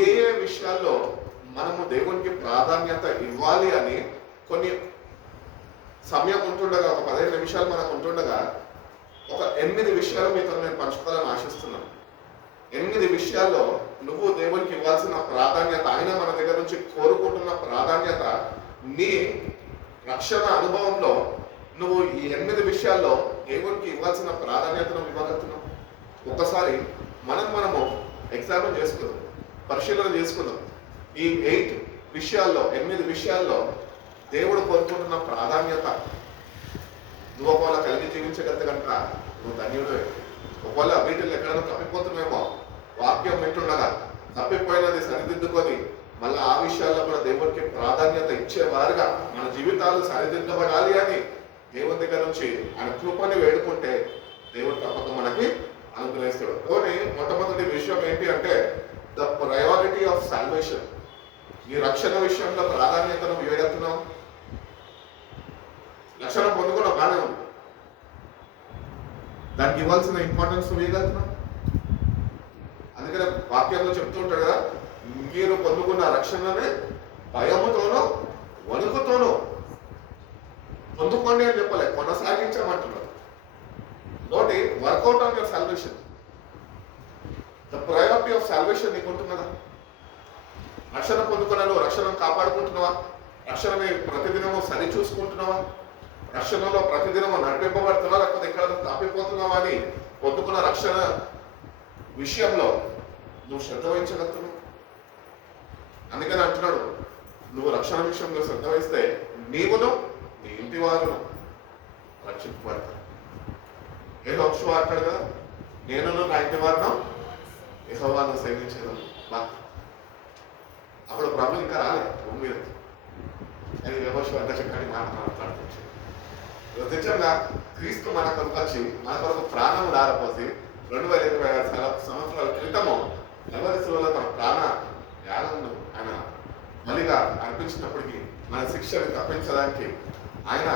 ఏ ఏ విషయాల్లో మనము దేవునికి ప్రాధాన్యత ఇవ్వాలి అని కొన్ని సమయం ఉంటుండగా, ఒక 15 నిమిషాలు మనకు ఉంటుండగా ఒక 8 విషయాలు మీతో నేను పంచుకోవాలని ఆశిస్తున్నాను. 8 విషయాల్లో నువ్వు దేవునికి ఇవ్వాల్సిన ప్రాధాన్యత, ఆయన మన దగ్గర నుంచి కోరుకుంటున్న ప్రాధాన్యత, నీ రక్షణ అనుభవంలో నువ్వు ఈ 8 విషయాల్లో దేవునికి ఇవ్వాల్సిన ప్రాధాన్యతను ఇవ్వగలుగుతున్నావు. ఒక్కసారి మనము ఎగ్జామిన్ చేసుకుందాం, పరిశీలన చేసుకుందాం. ఈ 8 విషయాల్లో దేవుడు కోరుకుంటున్న ప్రాధాన్యత నువ్వు ఒకవేళ కలిగి జీవించగలిగితే కనుక నువ్వు ధన్యుడే. ఒకవేళ వీటిల్లో ఎక్కడైనా తప్పిపోతున్నామో, వాక్యం వింటుండగా తప్పిపోయినది సరిదిద్దుకొని మళ్ళీ ఆ విషయాల్లో కూడా దేవుడికి ప్రాధాన్యత ఇచ్చేవారుగా మన జీవితాలు సరిదిద్దబడాలి అని దేవుని దగ్గర నుంచి ఆయన కృపని వేడుకుంటే దేవుడు తప్పక మనకి అనుగ్రహిస్తాడు. కానీ మొట్టమొదటి విషయం ఏంటి అంటే ద ప్రయారిటీ ఆఫ్ సాల్వేషన్. ఈ రక్షణ విషయంలో ప్రాధాన్యతను వేడుతున్నాం. రక్షణ పొందుకున్న బాగానే ఉంది, దానికి ఇవ్వాల్సిన ఇంపార్టెన్స్ వేయగలుగుతున్నాం. అందుకనే వాక్యంలో చెప్తుంటాడు కదా, మీరు పొందుకున్న రక్షణని భయముతోనూ వణుకుతోనూ పొందుకోండి అని చెప్పలే, కొనసాగించమంటున్నారు. కాబట్టి work out on your salvation. The priority of salvation నీకు ఉంటున్నదా? రక్షణ పొందుకున్నాను, రక్షణను కాపాడుకుంటున్నావా? రక్షణని ప్రతిదినము సరి చూసుకుంటున్నావా? రక్షణలో ప్రతిదినము నడిపింపబడుతున్నావా, లేకపోతే ఎక్కడ తప్పిపోతున్నావా అని పొందుకున్న రక్షణ విషయంలో నువ్వు శ్రద్ధ వహించగలుగుతున్నావు. అందుకని అంటున్నాడు, నువ్వు రక్షణ విషయంలో శ్రద్ధ వహిస్తే నీవును నీ ఇంటి వారును రక్షింపబడతారు. యెహోషువ అంటాడు కదా, నేనును నా ఇంటి వారును యెహోవాను సేవించేదాం. అప్పుడు ప్రభు ఇంకా రాలే భూమి మీద. అది యెహోషువ అంత చక్కని మాట మాట్లాడుతుంది. నిజంగా క్రీస్తు మన కొరకు వచ్చి మన కొరకు ప్రాణం దారపోసి 2026 సంవత్సరాల క్రితము ఎవరిలో తన ప్రాణ యాగమును ఆయన బలిగా అర్పించినప్పటికీ మన శిక్షని తప్పించడానికి ఆయన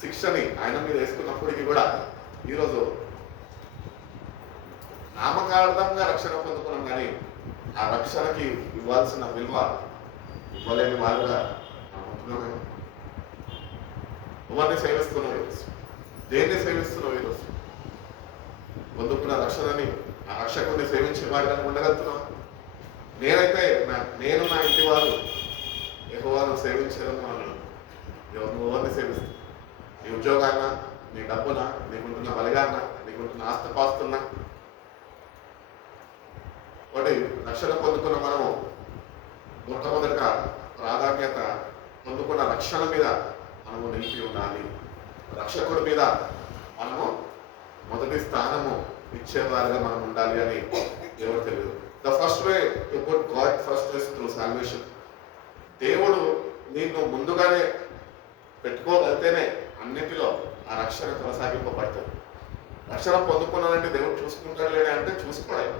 శిక్షని ఆయన మీద వేసుకున్నప్పటికీ కూడా ఈరోజు నామకార్థంగా రక్షణ పొందుకున్నాం, కానీ ఆ రక్షణకి ఇవ్వాల్సిన విలువ ఇవ్వలేని వారుగా ఉంటున్నామే. ఎవరిని సేవిస్తున్నావు ఈరోజు? దేన్ని సేవిస్తున్నావు ఈరోజు? పొందుకున్న రక్షణని, ఆ రక్షకుని సేవించే వారిగా ఉండగలుగుతున్నావు? నేనైతే నేను నా ఇంటి వారు యెహోవాను సేవించడం అన్నాను. ఎవరిని సేవిస్తాను? నీ ఉద్యోగాన్న, నీ డబ్బున, నీకుంటున్న బలిగాన్న, నీకుంటున్న ఆస్తిపాస్తున్నా. ఒకటి రక్షణ పొందుకున్న మనము మొట్టమొదటిగా ప్రాధాన్యత పొందుకున్న రక్షణ మీద మనము నిలిపి ఉండాలి. రక్షకుడి మీద మనము మొదటి స్థానము ఇచ్చేవారుగా మనం ఉండాలి అని ఎవరు తెలియదు. The first way to put God first is through salvation. దేవుడు నీకు ముందుగానే పెట్టుకోగలితేనే అన్నిటిలో ఆ రక్షణ కొనసాగింపబడుతుంది. రక్షణ పొందుకున్నానంటే దేవుడు చూసుకుంటాడు లేడే అంటే చూసుకోవాలి.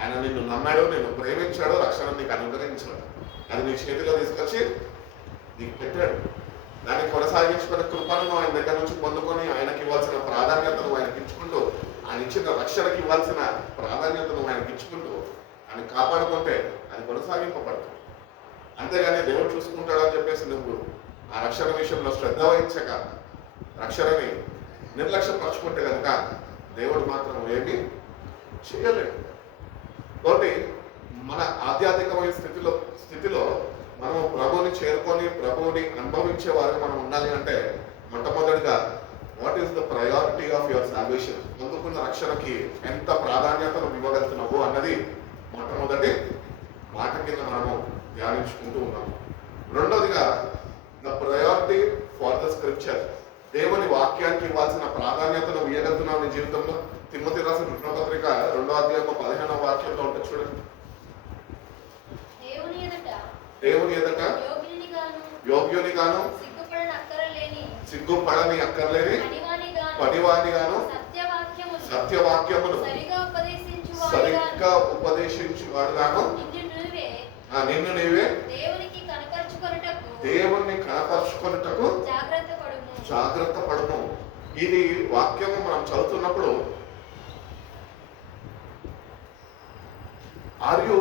ఆయన నిన్ను నమ్మాడు, నిన్ను ప్రేమించాడు, రక్షణ నీకు అనుగ్రహించాడు. అది నీ చేతిలో తీసుకొచ్చి నీకు పెట్టాడు. దాన్ని కొనసాగించుకునే కృపను ఆయన దగ్గర నుంచి పొందుకొని ఆయనకి ఇవ్వాల్సిన ప్రాధాన్యతను ఆయనకి ఇచ్చుకుంటూ, ఆయన ఇచ్చిన రక్షణకి ఇవ్వాల్సిన ప్రాధాన్యతను ఆయనకి ఇచ్చుకుంటూ ఆయన కాపాడుకుంటే అది కొనసాగింపబడుతుంది. అంతేగాని దేవుడు చూసుకుంటాడు అని చెప్పేసి నువ్వు ఆ రక్షణ విషయంలో శ్రద్ధ వహించక రక్షణని నిర్లక్ష్యపరచుకుంటే కనుక దేవుడు మాత్రం ఏమీ చేయలేడు. కాబట్టి మన ఆధ్యాత్మికమైన స్థితిలో మనం ప్రభువుని చేరుకొని ప్రభువుని అనుభవించే వారిగా మనం ఉండాలి అంటే మొట్టమొదటిగా what is the priority of your salvation? పొందుకున్న రక్షణకి ఎంత ప్రాధాన్యతను ఇవ్వగలుగుతున్నావు అన్నది మొట్టమొదటి మాట కింద మనము ధ్యానించుకుంటూ ఉన్నాము. రెండోదిగా the priority for the scripture. దేవుని వాక్యానికి ఇవ్వాల్సిన ప్రాధాన్యతను ఇవ్వగలుగుతున్నావు నీ జీవితంలో. తిమోతి రాసిన రెండవ పత్రిక 2వ అధ్యాయం 15వ వాక్యంలో ఉంటుంది చూడండి. దేవుని ఎదుట యోగ్యుని గాను సిగ్గుపడని అక్కర్లేని పనివాని గాను సత్యవాక్యమును సరిగ్గా ఉపదేశించు వాడుగాను నిన్ను నీవే దేవుణ్ణి కనపరుచుకొనుటకు జాగ్రత్త పడుము. ఇది వాక్యము మనం చదువుతున్నప్పుడు are you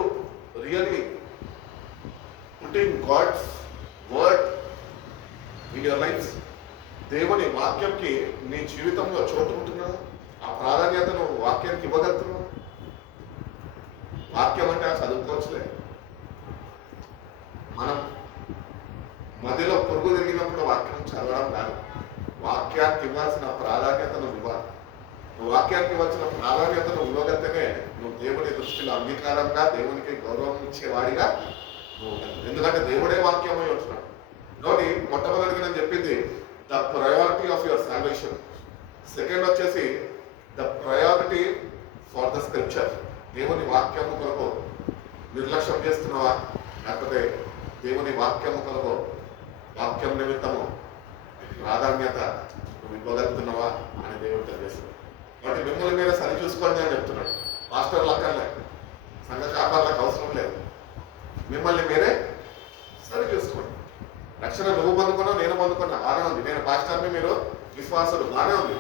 really putting God's word in your life? దేవుని వాక్యంకి నీ జీవితంలో చోటు ఉంటున్నావు? ఆ ప్రాధాన్యతను వాక్యానికి ఇవ్వగలుగుతున్నావు? వాక్యం అంటే చదువుకోవచ్చులే, మనం మధ్యలో పురుగు తిరిగినప్పుడు వాక్యం చదవడం కాదు, వాక్యానికి ఇవ్వాల్సిన ప్రాధాన్యతను ఇవ్వాలి. నువ్వు వాక్యానికి ఇవ్వాల్సిన ప్రాధాన్యతను ఇవ్వగలిగితేనే నువ్వు దేవుని దృష్టిలో అంగీకారంగా, దేవునికి గౌరవం ఇచ్చేవాడిగా నువ్వు. ఎందుకంటే దేవుడే వాక్యమై ఉంటున్నాడు. నోటి మొట్టమొదటిగా నేను చెప్పింది the priority of your salvation. Second వచ్చేసి the priority for the scripture. దేవుని వాక్యము కొరకు నిర్లక్ష్యం చేస్తున్నావా, లేకపోతే దేవుని వాక్యము కొరకు వాక్యం నిమిత్తము ప్రాధాన్యత నువ్వు ఇవ్వగలుగుతున్నావా అని దేవుడు తెలియజేస్తున్నాడు. కాబట్టి మిమ్మల్ని మీరే సరి చూసుకోండి అని చెప్తున్నాడు. మాస్టర్లు అక్కర్లే, సంఘ కాపాలకు అవసరం లేదు, మిమ్మల్ని మీరే సరి చూసుకోండి. రక్షణ నువ్వు పొందుకున్నావు, నేను పొందుకున్నా, బాగానే ఉంది. నేను పాస్టర్ని, మీరు విశ్వాసులు, బాగానే ఉంది.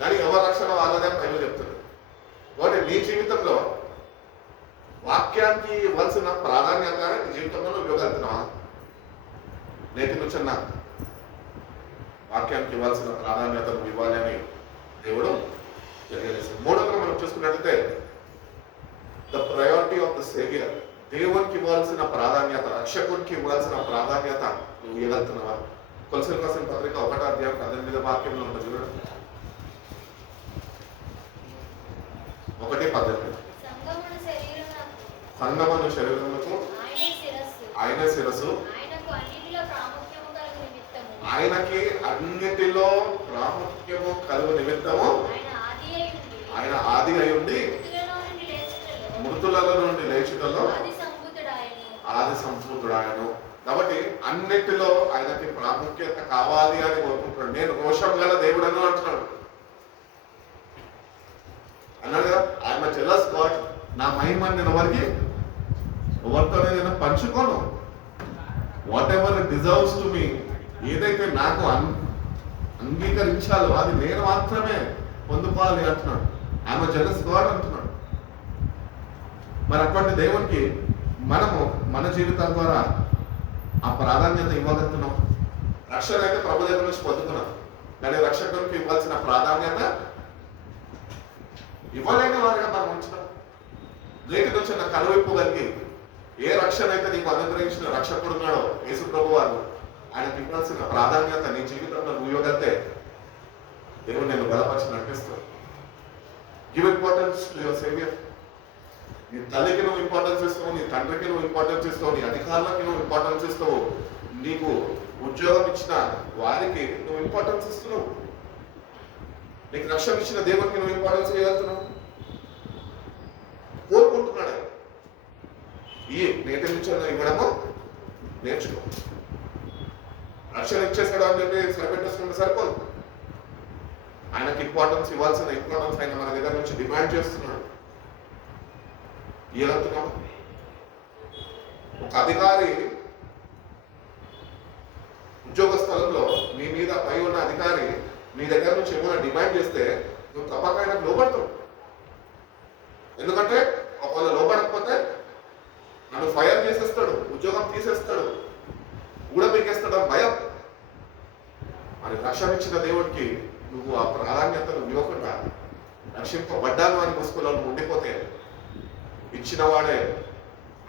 కానీ ఎవరి రక్షణ వాళ్ళదే బైబిల్ చెప్తుంది. కాబట్టి నీ జీవితంలో వాక్యానికి ఇవ్వాల్సిన ప్రాధాన్యత నీ జీవితంలో నువ్వు ఇవ్వగలుగుతున్నావా? నేటి నుంచి వాక్యానికి ఇవ్వాల్సిన ప్రాధాన్యత నువ్వు ఇవ్వాలి అని దేవుడు తెలియజేస్తాడు. మూడవగా మనం చూసుకున్నట్లయితే the priority of the saviour. దేవునికి ఇవ్వాల్సిన ప్రాధాన్యత, రక్షకునికి ఇవ్వాల్సిన ప్రాధాన్యత నువ్వు ఇవ్వగలుగుతున్నావా? కొలసీలకు రాసిన పత్రిక 1వ అధ్యాయం 18వ వాక్యంలో ఉంటుంది చూడండి. 1:18. సంగమను శరీరములకు ఆయన శిరస్సు, ఆయనకి అన్నిటిలో ప్రాముఖ్యము కలుగు నిమిత్తము ఆయన ఆది అయి ఉండి మృతులలో నుండి లేచుటలో ఆది సంస్కృతుడాయను. కాబట్టి అన్నిటిలో ఆయనకి ప్రాముఖ్యత కావాలి అని కోరుకుంటున్నాడు. నేను రోషం గల దేవుడను అంటున్నాడు. అన్నాడు కదా, ఆయన జెలస్ గాడ్. నా మహిమని నేను ఎవరితోనే నేను పంచుకోను. Whatever it deserves to me, ఏదైతే నాకు అంగీకరించాలో అది నేను మాత్రమే పొందుకోవాలి అంటున్నాడు. ఆయన జెలస్ గాడ్ అంటున్నాడు. మరి అటువంటి దేవునికి మనము మన జీవితాల ద్వారా ఆ ప్రాధాన్యత ఇవ్వగలుగుతున్నాం. రక్షణ అయితే ప్రభు దగ్గర నుంచి పొందుతున్నాం, కానీ రక్షకునికి ఇవ్వాల్సిన ప్రాధాన్యత ఇవ్వలేని వారిగా మనం ఉంచుతాం. నేటి నుంచి నా కనువిప్పు కలిగి ఏ రక్షణ అయితే నీకు అనుగ్రహించిన రక్షకుడు ఉన్నాడో యేసు ప్రభు వారు, ఆయనకి ఇవ్వాల్సిన ప్రాధాన్యత నీ జీవితంలో నువ్వు ఇవ్వగలితే దేవుడు నేను బలపరిచి నడిపిస్తాను. Give importance to your saviour. నీ తల్లికి నువ్వు ఇంపార్టెన్స్ ఇస్తావు, నీ తండ్రికి నువ్వు ఇంపార్టెన్స్ ఇస్తావు, నీ అధికారులకి నువ్వు ఇంపార్టెన్స్ ఇస్తావు, నీకు ఉద్యోగం ఇచ్చిన వారికి నువ్వు ఇంపార్టెన్స్ ఇస్తున్నావు, నీకు రక్షణ ఇచ్చిన దేవునికి నువ్వు ఇంపార్టెన్స్ ఇవ్వగలుగుతున్నావు. కోరుకుంటున్నాడు ఈ నేటి నుంచి ఇవ్వడము నేర్చుకో. రక్షణ ఇచ్చేసాడు అని చెప్పి సరిపెట్టేసుకుంటే సరిపోదు. ఆయనకి ఇంపార్టెన్స్ ఇవ్వాల్సిన ఇంపార్టెన్స్ ఆయన మన దగ్గర నుంచి డిమాండ్ చేస్తున్నాడు. ఇవ్వగలుగుతున్నాం. ఒక అధికారి ఉద్యోగ స్థలంలో నీ మీద పై ఉన్న అధికారి నీ దగ్గర నుంచి ఏమైనా డిమాండ్ చేస్తే నువ్వు తప్పక ఆయనకు లోబడతావు. ఎందుకంటే ఒకవేళ లోబడకపోతే నన్ను ఫైర్ చేసేస్తాడు, ఉద్యోగం తీసేస్తాడు, ఊడబెక్కేస్తాడు అని భయం. మరి రక్షణ ఇచ్చిన దేవుడికి నువ్వు ఆ ప్రాధాన్యతను ఇవ్వకుండా రక్షింపబడ్డాను అని పుస్తకంలో ఉండిపోతే ఇచ్చిన వాడే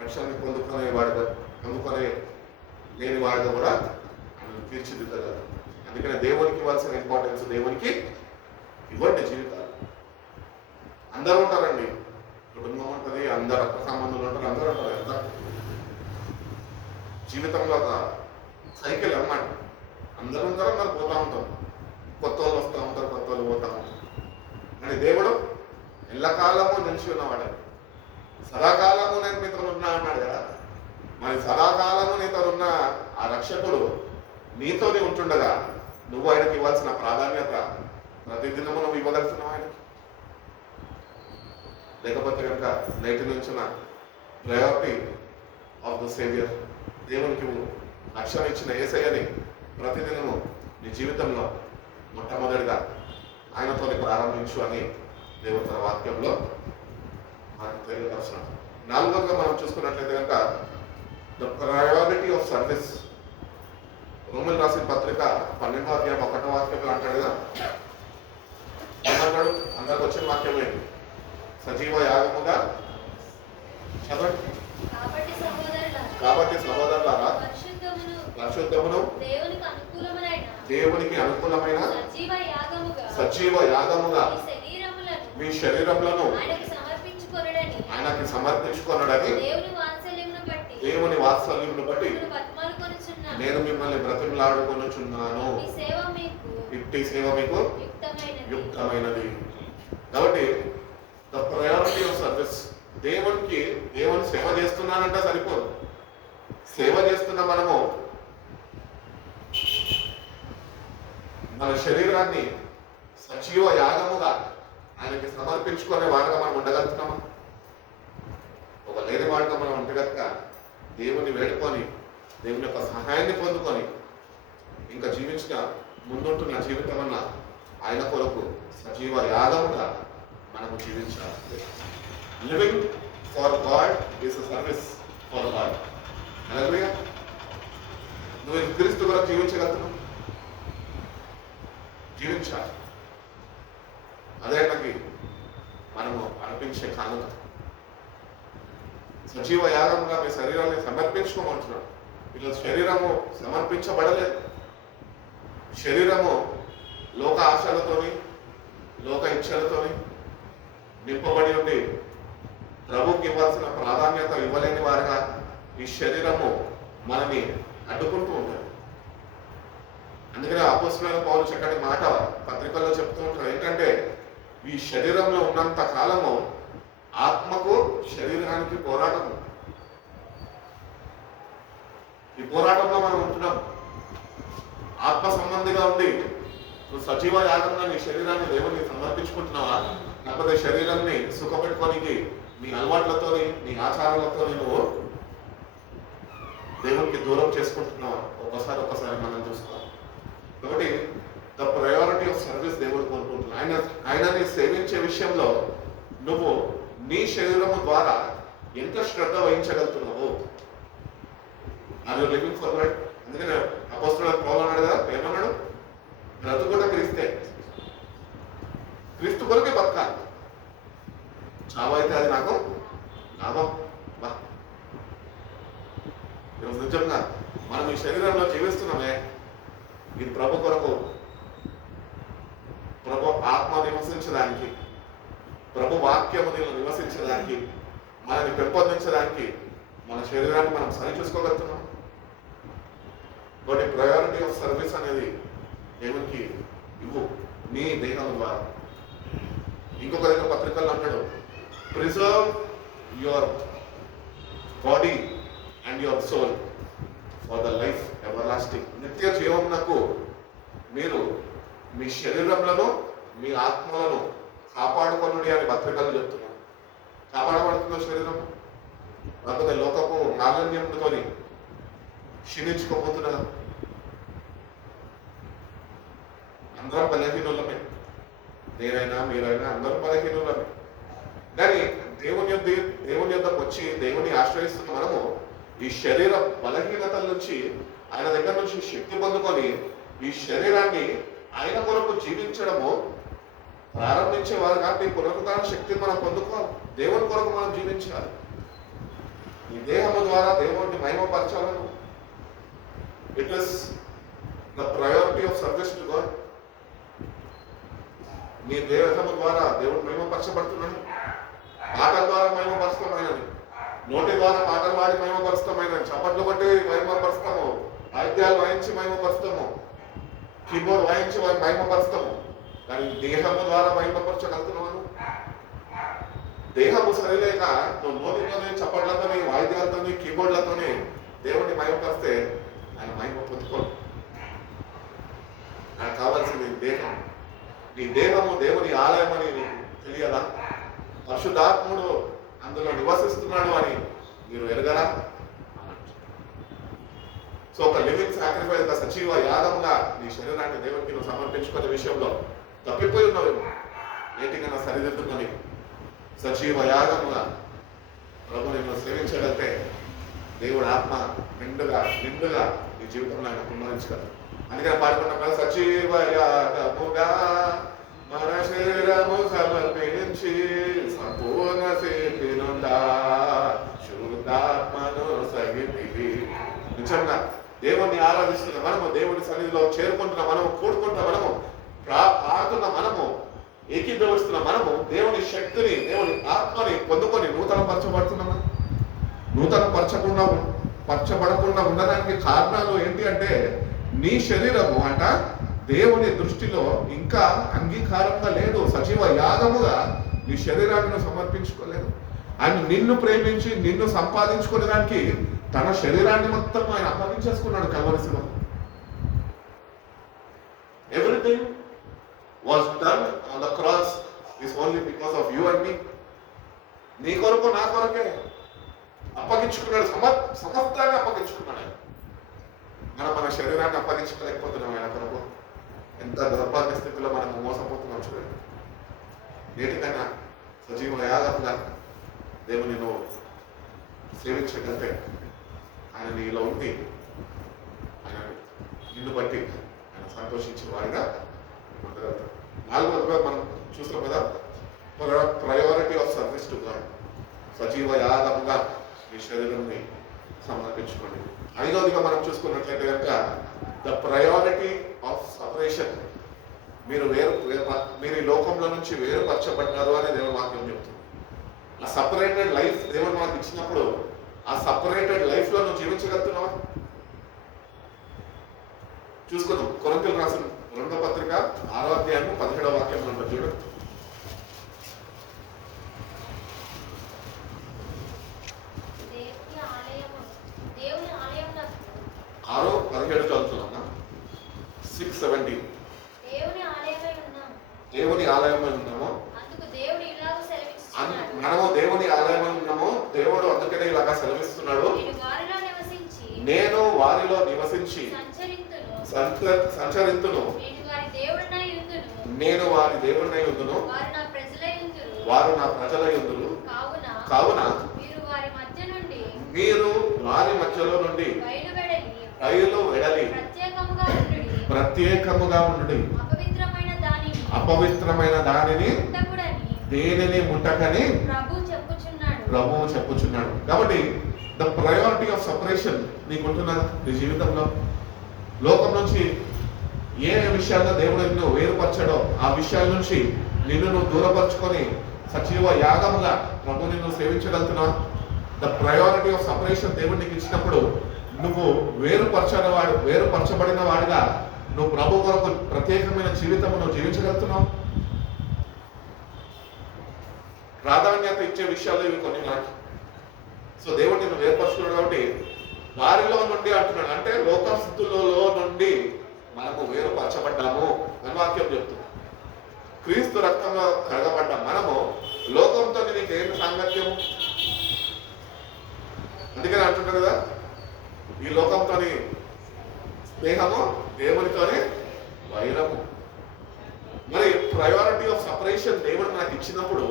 రక్షణని పొందుకునే లేని వాడిగా కూడా తీర్చిదిద్దగలరు. అందుకనే దేవునికి ఇవ్వాల్సిన ఇంపార్టెన్స్ దేవునికి ఇవ్వండి. జీవితాలు అందరూ ఉంటారండి, కుటుంబం ఉంటుంది, అందరు రక్త సంబంధులు ఉంటారు, అందరూ ఉంటారు. ఎంత జీవితంలో ఒక సైకిల్ అన్నమాట. అందరూ ఉంటారు, అందరు పోతా ఉంటాం. కొత్త వాళ్ళు వస్తూ ఉంటారు, కొత్త వాళ్ళు పోతా ఉంటారు. కానీ దేవుడు ఎల్లకాలము నిలిచి ఉన్నవాడు. సదాకాలము నేను మీతో ఉన్నా అన్నాడు కదా. మరి సదాకాలము నీతో ఉన్న ఆ రక్షకుడు నీతోనే ఉంటుండగా నువ్వు ఆయనకి ఇవ్వాల్సిన ప్రాధాన్యత ప్రతిదినము నువ్వు ఇవ్వగలుగుతున్నావు ఆయనకి. లేకపోతే కనుక నేటి నుంచి ప్రయారిటీ ఆఫ్ ద సేవియర్, దేవునికి రక్షణ ఇచ్చిన యేసయ్యని ప్రతిదినము నీ జీవితంలో మొట్టమొదటిగా ఆయనతో ప్రారంభించు అని దేవుని తన వాక్యంలో మనకు తెలియపరుస్తున్నాం. నాలుగోగా మనం చూసుకున్నట్లయితే కనుక ద ప్రయారిటీ ఆఫ్ సర్వీస్. రోమిల్ రాసిన పత్రిక 12వ అధ్యాయం 1వ వాక్యంలో అంటాడు కదా, ఏమన్నాడు? అందరికి వచ్చిన వాక్యమే, సజీవ యాగముగా. చదవండి. కాబట్టి సహోదరులారా, పరిశుద్ధమును దేవునికి అనుకూలమైన సజీవ యాగముగా మీ శరీరములను ఆయనకి సమర్పించుకొనుడని దేవుని వాత్సల్యమును బట్టి నేను మిమ్మల్ని బ్రతిమలాడుకొనుచున్నాను. ఇట్టి సేవ మీకు యుక్తమైనది. కాబట్టి ద ప్రయారిటీ ఆఫ్ సర్వీస్, దేవుని సేవ చేస్తున్నానంటే సరిపోదు. సేవ చేస్తున్న మనము మన శరీరాన్ని సజీవ యాగముగా ఆయనకి సమర్పించుకునే వాడుగా మనం ఉండగలుగుతున్నామా? ఒక లేని వాడుగా మనం ఉండగలక దేవుని వేడుకొని దేవుని యొక్క సహాయాన్ని పొందుకొని ఇంకా జీవించిన ముందుంటున్న జీవితం అన్న ఆయన కొరకు సజీవ యాగముగా మనము జీవించాలి. Living for God is a service for God. Hallelujah. నువ్వు క్రీస్తు కొరకు జీవించగలుగుతున్నావు, జీవించాలి. అదే మనకి మనము అర్పించే కానుక. సజీవ యాగంగా మీ శరీరాన్ని సమర్పించుకోమంటున్నాడు. ఇలా శరీరము సమర్పించబడలేదు. శరీరము లోక ఆశలతోని లోక ఇచ్చలతోని నింపబడి ఉండి ప్రభుకి ఇవ్వాల్సిన ప్రాధాన్యత ఇవ్వలేని వారుగా ఈ శరీరము మనని అడ్డుకుంటూ ఉంటుంది. అందుకనే అపోస్తలుడైన పౌలు చక్కటి మాట పత్రికల్లో చెప్తూ ఉంటాడు. ఏంటంటే ఈ శరీరంలో ఉన్నంత కాలము ఆత్మకు శరీరానికి పోరాటము. ఈ పోరాటంలో మనం ఉంటున్నాం. ఆత్మ సంబంధిగా ఉండి నువ్వు సజీవ యాగంగా నీ శరీరాన్ని దేవునికి సమర్పించుకుంటున్నావా, లేకపోతే శరీరాన్ని సుఖపెట్టుకోనికి నీ అలవాట్లతోని నీ ఆచారాలతోని నువ్వు దేవునికి దూరం చేసుకుంటున్నావా? ఒక్కసారి మనం చూసుకోవాలి. కాబట్టి ద ప్రయారిటీ ఆఫ్ సర్వీస్ దేవుడు కోరుకుంటున్నాడు. ఆయనని సేవించే విషయంలో నువ్వు నీ శరీరము ద్వారా ఎంత శ్రద్ధ వహించగలుగుతున్నావు? Are you living for God? అందుకనే అపోస్తలుడైన పౌలు అన్నాడు కదా, ఏమన్నాడు? బ్రతుకుట క్రీస్తే, క్రీస్తు కొరకే బతకాలి. చావు అయితే అది నాకు లాభం. ఈరోజు నిజంగా మనం ఈ శరీరంలో జీవిస్తున్నామే, ఇది ప్రభు కొరకు, ప్రభు ఆత్మ నివసించడానికి, ప్రభు వాక్యము నివసించడానికి, మనల్ని పెంపొందించడానికి మన శరీరాన్ని మనం సరి చూసుకోగలుగుతున్నాం. బట్ ప్రయారిటీ ఆఫ్ సర్వీస్ అనేది దేవునికి ఇవ్వు నీ దేహం ద్వారా. ఇంకొక దగ్గర పత్రికల్లో అంటాడు, preserve your body and your soul for the life everlasting. నిత్య జీవమునకు మీరు మీ శరీరములను మీ ఆత్మలను కాపాడుకొనుడి అని పత్రికలు చెప్తున్నారు. కాపాడబడుతున్న శరీరం లేకపోతే లోకపు మాలిన్యంతోని క్షీణించుకోబోతున్నదా? అందరం బలహీనులమే, నేనైనా మీరైనా అందరూ బలహీనులమే. కానీ దేవుని యొద్దకు వచ్చి దేవుని ఆశ్రయిస్తున్న మనము ఈ శరీర బలహీనతల నుంచి ఆయన దగ్గర నుంచి శక్తి పొందుకొని ఈ శరీరాన్ని ఆయన కొరకు జీవించడము ప్రారంభించే వారు కాబట్టి పునరుద్ధరణ శక్తిని మనం పొందుకోవాలి. దేవుని కొరకు మనం జీవించాలి. ఈ దేహము ద్వారా దేవుడిని మహిమపరచాలను. It is the priority of service to God. నీ దేహము ద్వారా దేవుడు మహిమపరచబడుతున్నాడు. పాటల ద్వారా మహిమపరుస్తామైనది, నోటి ద్వారా పాటలు పాడి మహిమపరుస్తామైనది, చప్పట్లు కొట్టి మహిమపరుస్తాము, వాయిద్యాలు వాయించి మహిమపరుస్తాము, కీబోర్డ్ వాయించి మహిమపరుస్తాము. కానీ దేహము ద్వారా మహిమపరచగలుగుతున్నాను. దేహము సరిలేక నువ్వు నోటితోనే చప్పట్లతోని వాయిద్యాలతోని కీబోర్డ్లతోని దేవుడిని మహిమపరిస్తే ఆయన మహిమ పొందుకోడు. నాకు కావాల్సింది దేహం. నీ దేహము దేవుని ఆలయం అని నీకు తెలియదా? పరిశుద్ధాత్ముడు అందులో నివసిస్తున్నాడు అని మీరు ఎరగరా? సో ఒక లివింగ్ సాక్రిఫైస్, ఒక సజీవ యాగంగా నీ శరీరాన్ని దేవునికి నువ్వు సమర్పించుకునే విషయంలో తప్పిపోయి ఉన్నావేమో. నేటికన్నా సరిదిద్దుకొని సజీవ యాగంగా ప్రభు నిన్ను సేవించగలిగితే దేవుడు ఆత్మ నిండుగా నీ జీవితంలో ఆయన కుమ్మరించగలరు. అందుకని పాడుకుంటాం, సజీవయాగముగా మన శరీరము సమర్పించి సంపూర్ణ స్థితి నుండా శుద్ధాత్మను సగితివి. నిజంగా దేవుణ్ణి ఆరాధిస్తున్న మనము, దేవుడి సన్నిధిలో చేరుకుంటున్న మనము, కూడుకుంటున్న మనము, పాడుతున్న మనము, ఏకీభవిస్తున్న మనము దేవుని శక్తిని, దేవుని ఆత్మని పొందుకొని నూతనపరచబడుతున్నాము. పరచబడకుండా ఉండడానికి కారణాలు ఏంటి అంటే, నీ శరీరము అంట దేవుని దృష్టిలో ఇంకా అంగీకారంగా లేదు. సజీవ యాగముగా నీ శరీరాన్ని సమర్పించుకోలేదు. ఆయన నిన్ను ప్రేమించి నిన్ను సంపాదించుకోవడానికి తన శరీరాన్ని మొత్తం ఆయన అప్పగించేసుకున్నాడు కల్వరిశిలో. Everything was done on the cross is only because of you and me. నీ కొరకు నా కొరకే అప్పగించుకున్నాడు, సమస్తాన్ని అప్పగించుకున్నాడు. మన శరీరాన్ని అప్పగించుకోలేకపోతున్నాం ఆయన కొరకు. ఎంత దౌర్భాగ్య స్థితిలో మనం మోసపోతున్నాం చూడండి. నేటికైనా సజీవ యాగంగా దేవుని నువ్వు సేవించగలితే ఆయన నీలో ఉండి ఆయన నిన్ను బట్టి ఆయన సంతోషించిన వాడిగా ఉండగలుగుతాడు. 4వదిగా మనం చూస్తాం కదా, priority of service to God. సజీవ యాగంగా మీ శరీరాన్ని సమర్పించుకోండి. 5వదిగా మనం చూసుకున్నట్లయితే కనుక ద ప్రయారిటీ ఆఫ్ సపరేషన్. మీరు ఈ లోకంలో నుంచి వేరుపరచబడ్డారు అని దేవుని వాక్యం చెప్తుంది. ఆ సపరేటెడ్ లైఫ్ దేవుడు మనకు ఇచ్చినప్పుడు ఆ సపరేటెడ్ లైఫ్ లో నువ్వు జీవించగలుగుతున్నావా? చూసుకుందాం. కొరింథీయులకు రాసిన 2వ పత్రిక 6వ అధ్యాయం 17వ వాక్యం ఉంటుంది చూడండి. ఆరో 17 చదువుతున్నా. 6:17. దేవుని ఆలయమై ఉన్నాము, మనము దేవుని ఆలయమై ఉన్నాము. దేవుడు అందుకనే ఇలాగా సెలవిస్తున్నాడు, నేను వారిలో నివసించి సంచరింతును, నేను వారి దేవుడినై ఉందును, వారు నా ప్రజలై ఉందురు. కావున మీరు వారి మధ్యలో నుండి బయలు వెడలి ప్రత్యేకముగా ఉండి అపవిత్రమైన దానిని దేనిని ముట్టకని ప్రభువు చెప్పుచున్నాడు. కాబట్టి ద ప్రయారిటీ ఆఫ్ సపరేషన్ నీకుంటున్నది నీ జీవితంలో. లోకం నుంచి ఏ విషయాల్లో దేవుడు నిన్ను వేరుపరచాడో ఆ విషయాల నుంచి నిన్ను నువ్వు దూరపరచుకొని సజీవ యాగముగా ప్రభుని నువ్వు సేవించగలుగుతున్నావు. ద ప్రయారిటీ ఆఫ్ సపరేషన్ దేవుడు నీకు ఇచ్చినప్పుడు నువ్వు వేరుపరచబడిన వాడిగా నువ్వు ప్రభు కొరకు ప్రత్యేకమైన జీవితం నువ్వు జీవించగలుగుతున్నావు. ప్రాధాన్యత ఇచ్చే విషయాలు ఇవి కొన్ని మనకి. సో దేవుడు నిన్ను వేరుపరుచుకున్నాడు కాబట్టి వారిలో నుండి అంటున్నాడు, అంటే లోకస్థితులలో నుండి మనము వేరుపరచబడ్డాము అని వాక్యం చెప్తుంది. క్రీస్తు రక్తంలో కడగబడ్డ మనము లోకంతో నీకు ఏంటి సాంగత్యము? అందుకని అంటుంటారు కదా, ఈ లోకంతో స్నేహము, దేవునితోనే వైరము. మరి ప్రయారిటీ ఆఫ్ సపరేషన్ దేవుడు మనకి ఇచ్చినప్పుడు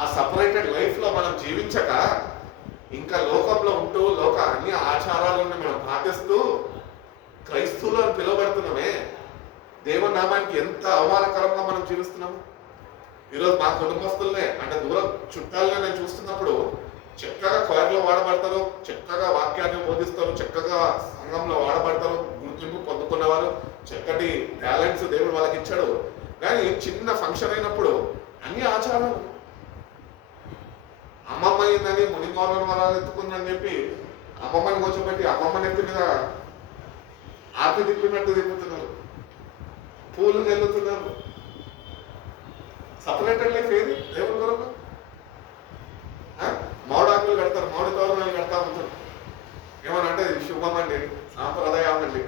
ఆ సపరేటెడ్ లైఫ్ లో మనం జీవించక ఇంకా లోకంలో ఉంటూ అన్ని ఆచారాలను మనం పాటిస్తూ క్రైస్తవులు అని పిలువబడుతున్నామే. దేవుని నామానికి ఎంత అవమానకరంగా మనం జీవిస్తున్నాము. ఈరోజు మా కుటుంబస్తులనే అంటే దూరం చుట్టాలనే నేను చూస్తున్నప్పుడు చక్కగా క్వారీలో వాడబడతారు, చక్కగా వాక్యాన్ని బోధిస్తారు, చక్కగా సంఘంలో వాడబడతారు, గుర్తింపు పొందుకున్నవారు, చక్కటి టాలెంట్స్ దేవుడు వాళ్ళకి ఇచ్చాడు. కానీ చిన్న ఫంక్షన్ అయినప్పుడు అన్ని ఆచారాలు, అమ్మమ్మ అయిందని మునిమోహన్ వరాలు ఎత్తుకుందని చెప్పి అమ్మమ్మని కూర్చోబెట్టి అమ్మమ్మని ఎత్తి మీద ఆపి తిప్పినట్టు తిప్పుతున్నారు, పూలు జల్లుతున్నారు. సపరేటెడ్ లైఫ్ ఏది దేవుని కొరకు? మామిడాకులు కడతారు, మామిడి తోరణాలు కడతా ఉంటారు. ఏమని అంటే ఇది శుభం అండి, సాంప్రదాయం అండి.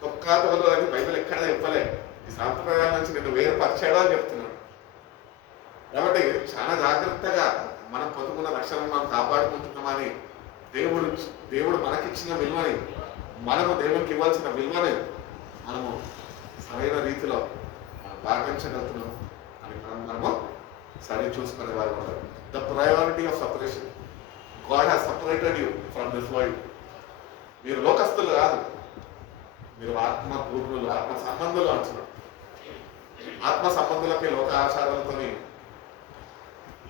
తొక్కా తోలు అని బైబిల్ ఎక్కడ చెప్పలే. ఈ సాంప్రదాయాల నుంచి నేను వేరుపరిచాడా అని చెప్తున్నాడు. కాబట్టి చాలా జాగ్రత్తగా మనం పొందుకున్న రక్షణను మనం కాపాడుకుంటున్నామని దేవుడు మనకిచ్చిన విలువని, మనము దేవునికి ఇవ్వాల్సిన విలువని మనము సరైన రీతిలో భావించగలుగుతున్నాం అని మనము సరి చూసుకునే వారు ఉంటారు. The priority of separation. God has separated you from this world. మీరు లోకస్తులు కాదు, మీరు ఆత్మ పూర్ణులు, ఆత్మ సంబంధులు అంటున్నారు. ఆత్మ సంబంధులకి లోక ఆచారాలతో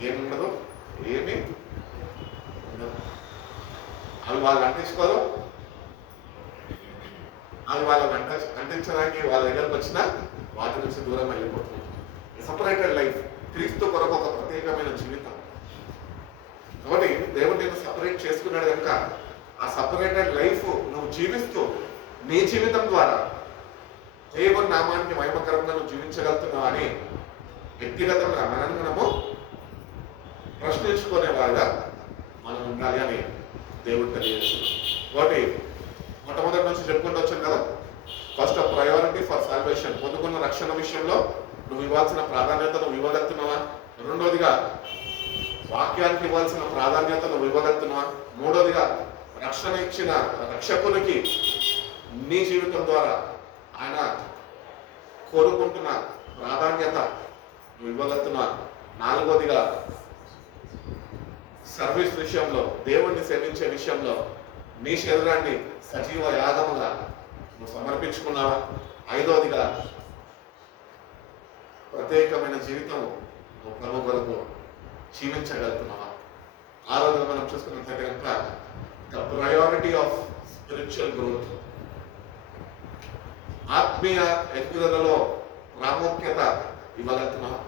ఏముండదు, ఏమి ఉండదు. అవి వాళ్ళు అంటించుకోరు, అవి వాళ్ళని అంటించడానికి వాళ్ళ దగ్గరకు వచ్చినా వాటి నుంచి దూరం వెళ్ళిపోతుంది. సపరేటెడ్ లైఫ్, క్రీస్తు కొరకు ఒక ప్రత్యేకమైన జీవితం. కాబట్టి దేవుడు నేను సపరేట్ చేసుకున్నాడు కనుక ఆ సపరేటెడ్ లైఫ్ నువ్వు జీవిస్తూ నీ జీవితం ద్వారా దేవుని నామానికి మహిమకరంగా నువ్వు జీవించగలుగుతున్నావు అని వ్యక్తిగతంగా మనము ప్రశ్నించుకునే వాళ్ళగా మనం ఉండాలి అని దేవుడు తెలియజేస్తున్నాం. కాబట్టి మొట్టమొదటి నుంచి చెప్పుకుంటూ వచ్చాను కదా, ఫస్ట్ ప్రయారిటీ ఫర్ సాల్వేషన్, పొందుకున్న రక్షణ విషయంలో నువ్వు ఇవ్వాల్సిన ప్రాధాన్యత నువ్వు ఇవ్వగలుగుతున్నావా? రెండోదిగా వాక్యానికి ఇవ్వాల్సిన ప్రాధాన్యత నువ్వు ఇవ్వగలుగుతున్నావా? మూడోదిగా రక్షణ ఇచ్చిన రక్షకునికి నీ జీవితం ద్వారా ఆయన కోరుకుంటున్న ప్రాధాన్యత నువ్వు ఇవ్వగలుగుతున్నా? నాలుగోదిగా సర్వీస్ విషయంలో, దేవుణ్ణి సేవించే విషయంలో నీ శరీరాన్ని సజీవ యాగముగా నువ్వు సమర్పించుకున్నావా? ఐదోదిగా ప్రత్యేకమైన జీవితం నువ్వు ప్రభు కొరకు జీవించగలుగుతున్నావా? ఆరోజుగా మనం చూసుకున్నట్లయితే కనుక the priority of spiritual growth, ఆత్మీయ ఎదుగుదలలో ప్రాముఖ్యత ఇవ్వగలుగుతున్నావా?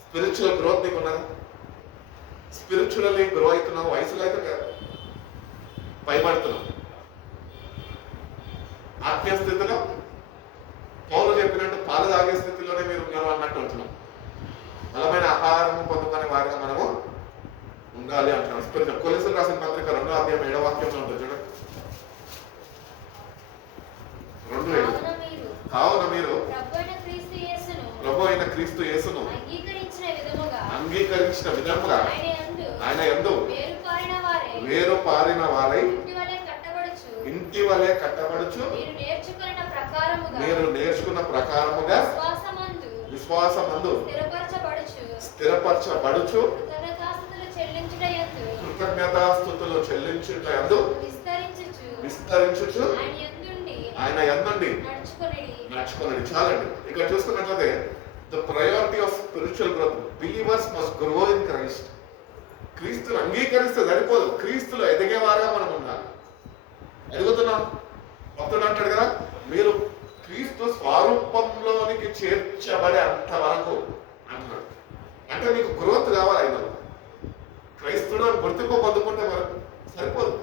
స్పిరిచువల్ గ్రోత్ నీకు ఉన్నదా? స్పిరిచువల్లీ గ్రో అవుతున్నావు, వయసులో అయితే పైబడుతున్నావు. ఆత్మీయ స్థితిలో పౌలు చెప్పినట్టు పాలు తాగే స్థితిలోనే మీరు ఉన్నారు అన్నట్టు ఉంటున్నాం. బలమైన ఆహారం పొందుకునే వారిగా మనము ఉండాలి అంటున్నాం. స్పిరిచువల్ కొలెస్ట్రాల్ రాసిన పత్రిక 2వ అధ్యాయం 7వ వాక్యంలో ఉంటుంది చూడండి. 2:7. కావున మీరు ప్రభు అయిన క్రీస్తు యేసును అంగీకరించిన విధముగా ఆయన యందు వేరు పారిన వారై ఇంటి వలె కట్టబడుచు మీరు నేర్చుకున్న ప్రకారముగా విశ్వాసమందు స్థిరపరచబడుచు కృతజ్ఞతాస్తుతులు చెల్లించుట యందు విస్తరించుచు ఆయన యందుండి నడుచుకోనండి. చాలండి. ఇక్కడ చూసుకున్నట్లయితే the priority of spiritual growth, believers must grow in Christ. క్రీస్తును అంగీకరిస్తే సరిపోదు, క్రీస్తులో ఎదిగేవారుగా మనం ఉండాలి. ఎదుగుతున్నాం. భక్తుడు అంటాడు కదా, మీరు క్రీస్తు స్వరూపంలోనికి చేర్చబడే అంతవరకు అంటున్నాడు. అంటే నీకు గ్రోత్ కావాలి. అయినా క్రైస్తుడు గుర్తింపు పొందుకుంటే వరకు సరిపోదు,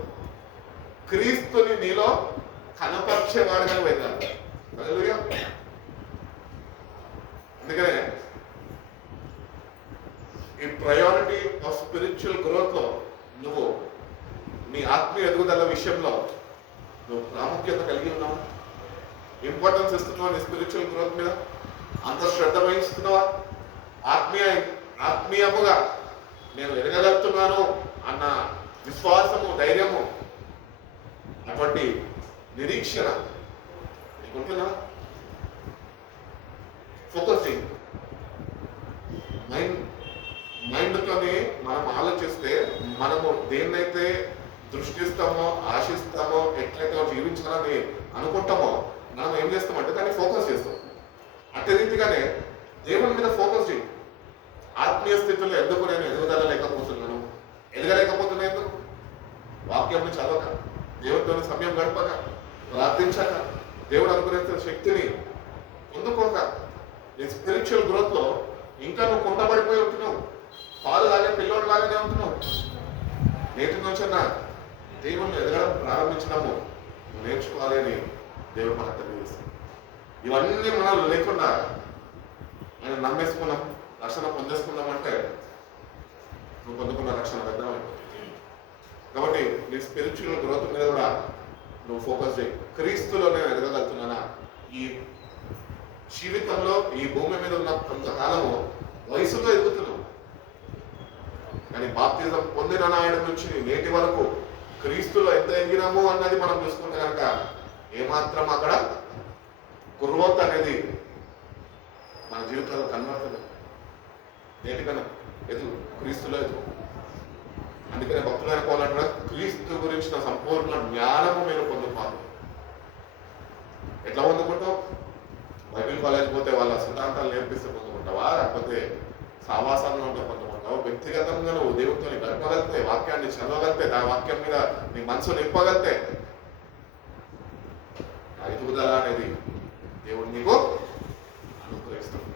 క్రీస్తుని నీలో కనపరిచేవాడుగా వెళ్ళాలి. అందుకనే ఈ ప్రయారిటీ ఆఫ్ స్పిరిచువల్ గ్రోత్ లో నువ్వు నీ ఆత్మీయ ఎదుగుదల విషయంలో నువ్వు ప్రాముఖ్యత కలిగి ఉన్నావు, ఇంపార్టెన్స్ ఇస్తున్నావా? నీ స్పిరిచువల్ గ్రోత్ మీద అంత శ్రద్ధ వహిస్తున్నావా? ఆత్మీయముగా నేను ఎదగలుగుతున్నాను అన్న విశ్వాసము, ధైర్యము, అటువంటి నిరీక్షణ నీకుంటున్నా? ఫోకసింగ్ మైండ్తోనే మనం ఆలోచిస్తే మనము దేన్నైతే దృష్టిస్తామో, ఆశిస్తామో, ఎట్లయితే జీవించాలని అనుకుంటామో మనం ఏం చేస్తామంటే దాన్ని ఫోకస్ చేస్తాం. అదే రీతిగానే దేవుని మీద ఫోకస్ చేయి. ఆత్మీయ స్థితిలో ఎందుకు నేను ఎదగలేకపోతున్నాను? ఎందుకు? వాక్యం చదవక, దేవుడితో సమయం గడపక, ప్రార్థించక, దేవుడు అనుగ్రహించిన శక్తిని పొందుకోక, నీ స్పిరిచువల్ గ్రోత్ లో ఇంకా నువ్వు కుంటబడిపోయి ఉంటున్నావు. పాలు లాగే పిల్లోడు లాగానే ఉంటున్నావు. నేటి నుంచన్నా దేవుణ్ణి ఎదగడం ప్రారంభించడము నేర్చుకోవాలి అని దేవుడు మనకు తెలియజేస్తాడు. ఇవన్నీ మనం లేకుండా ఆయన నమ్మేసుకున్నాం, రక్షణ పొందేసుకుందామంటే నువ్వు పొందుకున్న రక్షణ పెద్దమైపోతుంది. కాబట్టి నీ స్పిరిచువల్ గ్రోత్ మీద కూడా నువ్వు ఫోకస్ చేయి. క్రీస్తులో నేను ఎదగలుగుతున్నానా? ఈ జీవితంలో ఈ భూమి మీద ఉన్న కొంతకాలము వయసులో ఎదుగుతున్నావు, కానీ బాప్తిజం పొందిన నాయన నుంచి నేటి వరకు క్రీస్తులో ఎంత ఎదిగినాము అన్నది మనం చూసుకుంటే కనుక ఏమాత్రం అక్కడ గ్రోత్ అనేది మన జీవితంలో కనబడుతుంది. నేటికన్నా క్రీస్తులో ఎదుగు. అందుకనే భక్తులైన పౌలు క్రీస్తు గురించిన సంపూర్ణ జ్ఞానము మీరు పొందుకోవాలి. ఎట్లా పొందుకుంటావు? బైబిల్ కాలేజ్ పోతే వాళ్ళ సిద్ధాంతాలు నేర్పిస్తే పొందుకుంటావా, లేకపోతే సావాసాలను ఉంటే పొందుకుంటావు? వ్యక్తిగతంగా నువ్వు దేవుడితో గడపగలిగితే, వాక్యాన్ని చదవగలిగితే, ఆ వాక్యం మీద నీ మనసు నింపగలిగితే ఎదుగుదల అనేది దేవుడు నీకు అనుగ్రహిస్తుంది.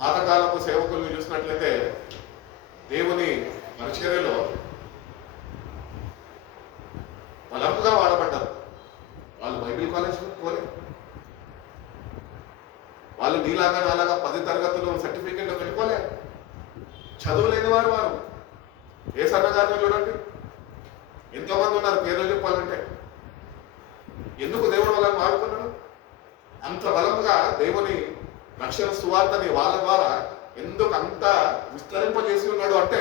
పాతకాలపు సేవకులను చూసినట్లయితే దేవుని పరిచర్యలో బలంగా వాడబడ్డారు. వాళ్ళు బైబిల్ కాలేజ్ పోలే, వాళ్ళు నీలాగా నాలాగా 10 తరగతులు సర్టిఫికెట్లు పెట్టుకోలే, చదువులేని వారు. ఏ సన్నగారిని చూడండి, ఎంతోమంది ఉన్నారు పేర్లు చెప్పాలంటే. ఎందుకు దేవుడు వాళ్ళని వాడుకున్నాడు? అంత బలంగా దేవుని రక్షణ సువార్తని వాళ్ళ ద్వారా ఎందుకు అంత విస్తరింపజేసి ఉన్నాడు అంటే,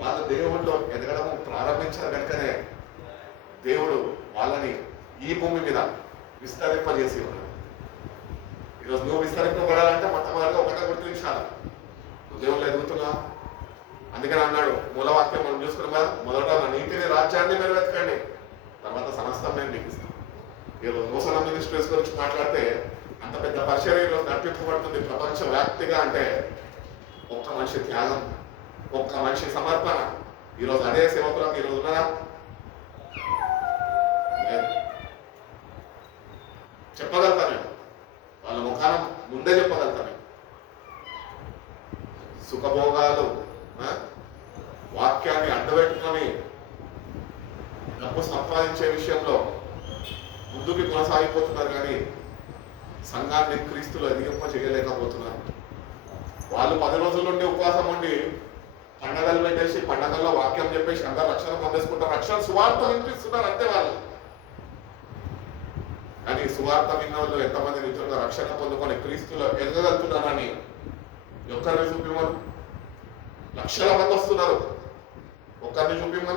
వాళ్ళ దేవుడిలో ఎదగడము ప్రారంభించారు కనుకనే దేవుడు వాళ్ళని ఈ భూమి మీద విస్తరింపజేసి ఉన్నాడు. ఈరోజు నువ్వు విస్తరింపబడాలంటే మొట్టమొదటిగా ఒకటే గుర్తించాలి, నువ్వు దేవుళ్ళు ఎదుగుతున్నా. అందుకని అన్నాడు మూలవాక్యం మనం చూసుకున్నాం కదా, మొదట నా నీతిని రాజ్యాన్ని మీరు వెతకండి, తర్వాత సమస్తం నేను మీకు ఇస్తాను. ఈరోజు నూతన మినిస్ట్రీస్ గురించి మాట్లాడితే అంత పెద్ద పరిచర్య ఈరోజు నడిపించబడుతుంది ప్రపంచ వ్యాప్తిగా. అంటే ఒక్క మనిషి త్యాగం, ఒక్క మనిషి సమర్పణ. ఈరోజు అదే సేవకులకు ఈరోజు ఉన్నదా? చెప్పగలుగుతాను, వాళ్ళ ముఖానం ముందే చెప్పగలుగుతాను. సుఖభోగాలు, వాక్యాన్ని అడ్డబెట్టుకొని డబ్బు సంపాదించే విషయంలో ముందుకు కొనసాగిపోతున్నారు, కానీ సంఘాన్ని క్రీస్తులు ఎదిగింప చేయలేకపోతున్నారు. వాళ్ళు 10 రోజుల నుండి ఉపవాసం ఉండి పండగలు పెట్టేసి పండగల్లో వాక్యం చెప్పేసి అందరు రక్షణ పొందేసుకుంటారు, రక్షణ సువార్త వినిపిస్తున్నారు అంతే వాళ్ళు. కానీ సువార్త విన్న వాళ్ళు ఎంతమంది నిజంగా రక్షణ పొందుకొని క్రీస్తులో ఎదగలుగుతున్నారని ఒక్కరిని చూపిమను. లక్షల మంది వస్తున్నారు, ఒక్కరిని చూపిమను.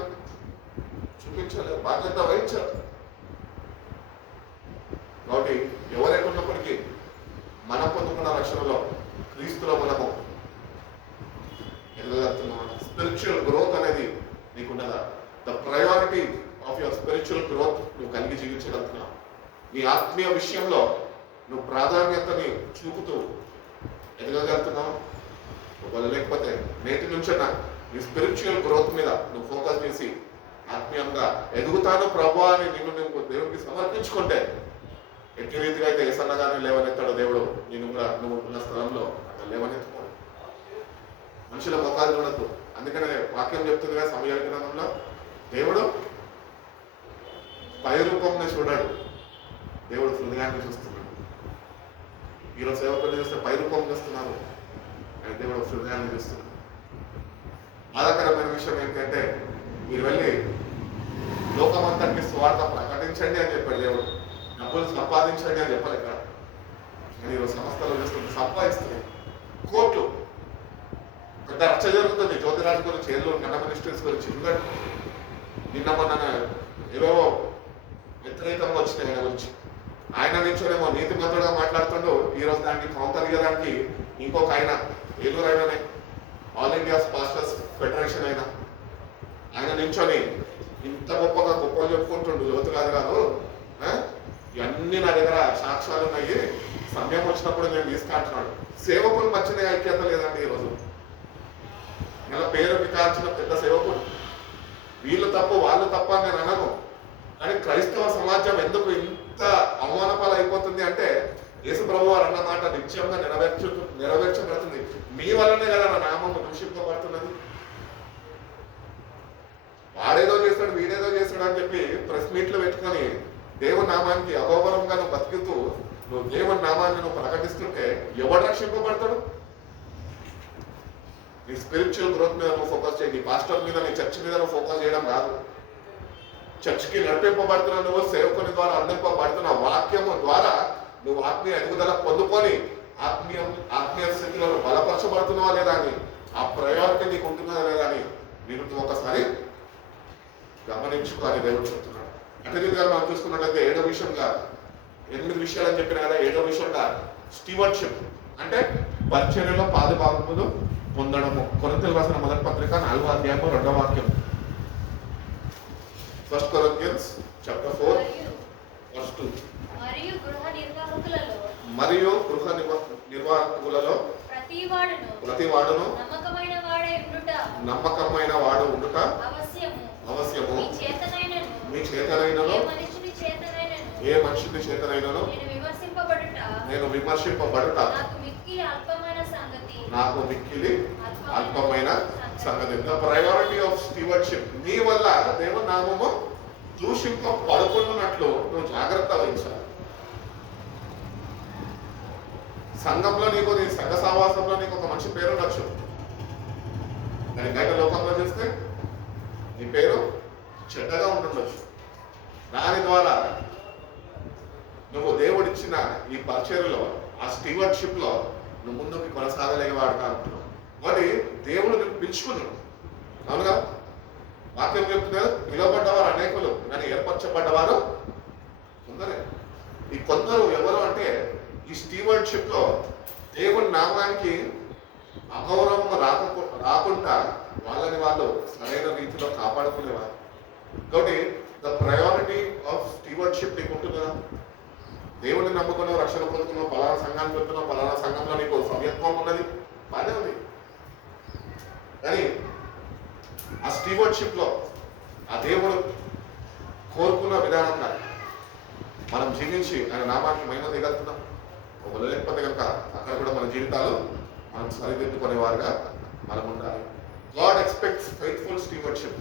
చూపించలేదు, బాధ్యత వహించారు. కాబట్టి ఎవరెక్కడున్నప్పటికీ మనం పొందుకున్న రక్షణలో క్రీస్తులో మనము ఎదగలుగుతున్నాం. స్పిరిచువల్ గ్రోత్ అనేది నీకున్నదా? The priority of your spiritual growth నువ్వు కలిగి జీవించగలుగుతున్నావు. నీ ఆత్మీయ విషయంలో నువ్వు ప్రాధాన్యతని చూపుతూ ఎదగలుగుతున్నావు. ఒకవేళ లేకపోతే నేటి నుంచైనా నీ స్పిరిచువల్ గ్రోత్ మీద నువ్వు ఫోకస్ చేసి ఆత్మీయంగా ఎదుగుతాను ప్రభు అని నువ్వు దేవుడికి సమర్పించుకుంటే, ఎట్టి రీతిగా అయితే ఏసన్నగానే లేవనెత్తాడు దేవుడు, నేను కూడా నువ్వు ఉన్న స్థలంలో అక్కడ లేవనెత్తుకోడు. మనుషుల ముఖాలు చూడద్దు. అందుకనే వాక్యం చెప్తుంది కదా సమయాల గ్రంథంలో, దేవుడు పై రూపంలో చూడాడు, దేవుడు హృదయాన్ని చూస్తున్నాడు. ఈరోజు సేవకులు చూస్తే పై రూపం చూస్తున్నారు, కానీ దేవుడు హృదయాన్ని చూస్తున్నాడు. బాధాకరమైన విషయం ఏంటంటే, మీరు వెళ్ళి లోకమంతటికి స్వార్థ ప్రకటించండి అని చెప్పాడు దేవుడు, డబ్బులు సంపాదించండి అని చెప్పాలి ఇక్కడ. కానీ ఈరోజు సంస్థలు చేస్తుంది, సంపాదిస్తుంది. కోర్టు పెద్ద రచ్చ జరుగుతుంది జ్యోతిరాజు గురించి, ఏదో కన్న మినిస్ట్రీస్ గురించి. నిన్న మొన్న ఏవేవో వ్యతిరేకంగా వచ్చినాయి ఆయన గురించి. ఆయన నుంచోనేమో నీతిమంతుడుగా మాట్లాడుతుండో, ఈరోజు దానికి కౌంటర్ ఇవ్వడానికి ఇంకొక ఆయన ఏలూరు అయిననే ఆల్ ఇండియా పాస్టర్స్ ఫెడరేషన్ అయినా ఆయన నించొని ఇంత గొప్పగా చెప్పుకుంటుండు, జ్యోతిరాజు గారు ఇవన్నీ నా దగ్గర సాక్ష్యాలు ఉన్నాయి, సమయం వచ్చినప్పుడు నేను తీసుకుంటున్నాడు. సేవకులు మధ్యనే ఐక్యత లేదండి ఈరోజు. ఇలా పేరుకి కాల్చిన పెద్ద సేవకుడు, వీళ్ళు తప్ప వాళ్ళు తప్ప నేను అనను. కానీ క్రైస్తవ సమాజం ఎందుకు ఇంత అవమానపాలు అయిపోతుంది అంటే, యేసు ప్రభు వారు అన్న మాట నిత్యంగా నెరవేర్చబడుతుంది. మీ వల్లనే కదా నా నామం దూషింపబడుతున్నది. వాడేదో చేస్తాడు, వీడేదో చేస్తాడు అని చెప్పి ప్రెస్ మీట్లు పెట్టుకొని దేవుని నామానికి అగౌరవంగా నువ్వు బతుకుతూ నువ్వు దేవుని నామాన్ని నువ్వు ప్రకటిస్తుంటే ఎవడు రక్షింపబడతాడు? నీ స్పిరిచువల్ గ్రోత్ మీద నువ్వు ఫోకస్ చేయి. నీ పాస్టర్ మీద, నీ చర్చ్ మీద నువ్వు ఫోకస్ చేయడం కాదు. చర్చ్కి నడిపింపబడుతున్న నువ్వు, సేవకుని ద్వారా అందింపబడుతున్న వాక్యము ద్వారా నువ్వు ఆత్మీయ ఎదుగుదల పొందుకొని ఆత్మీయ స్థితిలో బలపరచబడుతున్నావా లేదా అని, ఆ ప్రయారిటీ నీకు ఉంటుందా లేదా అని నేను ఒకసారి గమనించుకోవాలి దేవుడు చెప్తున్నాడు. అదే రీతిగా మనం చూసుకున్నట్లయితే 7వ విషయంగా, 8 విషయాలు అని చెప్పిన కదా, 7వ విషయంగా స్టీవర్డ్షిప్ అంటే పరిచర్యలో పాలుభాగములు పొందడము. కొరింథీయులకు రాసిన మొదటి పత్రిక 4వ అధ్యాయము 2వ వాక్యం. 1 Corinthians chapter 4 verse 2. మరియు గృహ నిర్వాహకులలో ప్రతివాడును నమ్మకమైన వాడు ఉండుట అవశ్యము. మీ చేతనైనను ఏ మనిషిని చేతనైనను నేను విమర్శింపబడుట నాకు మిక్కిలి అల్పమైన సంగతి. The priority of stewardship. నీ వల్ల దేవుని నామము దూషింపబడుకున్నట్లు నువ్వు జాగ్రత్త వహించాలి. సంఘంలో నీకు, నీ సంఘ సహవాసంలో నీకు ఒక మంచి పేరు ఉండొచ్చు, కానీ బయట లోకంలో చేస్తే నీ పేరు చెడ్డగా ఉంటుండొచ్చు. దాని ద్వారా నువ్వు దేవుడిచ్చిన ఈ పరిచర్యలో, ఆ స్టీవర్డ్షిప్ లో నువ్వు ముందుకు కొనసాగలేవాడు కానుకుంటున్నావు. మరి దేవుడు నువ్వు పిలుచుకున్నాడు, అవునుగా? వాక్యం చెప్తున్నారు, పిలువబడ్డవారు అనేకులు కానీ ఏర్పరచబడ్డవారు కొందరే. ఈ కొందరు ఎవరు అంటే ఈ స్టీవర్డ్షిప్ లో దేవుని నామానికి అగౌరవం రాకుండా వాళ్ళని వాళ్ళు సరైన రీతిలో కాపాడుకునేవారు. కాబట్టి ద ప్రయారిటీ ఆఫ్ స్టీవర్డ్షిప్ నీకు ఉంటుందా? దేవుడిని నమ్ముకున్నావు, రక్షణ పొందుకున్నావు, పలానా సంఘానికి వెళ్తున్నావు, పలానా సంఘంలో నీకు సభ్యత్వం ఉన్నది, బాగానే ఉంది. కానీ ఆ స్టీవర్డ్షిప్ లో ఆ దేవుడు కోరుకున్న విధానంగా మనం జీవించి ఆయన నామానికి మహిమ దిగలుగుతున్నాం. ఒకవేళ లేకపోతే కనుక అక్కడ కూడా మన జీవితాలు మనం సరిదిద్దుకునేవారుగా మనం ఉండాలి. God expects faithful stewardship.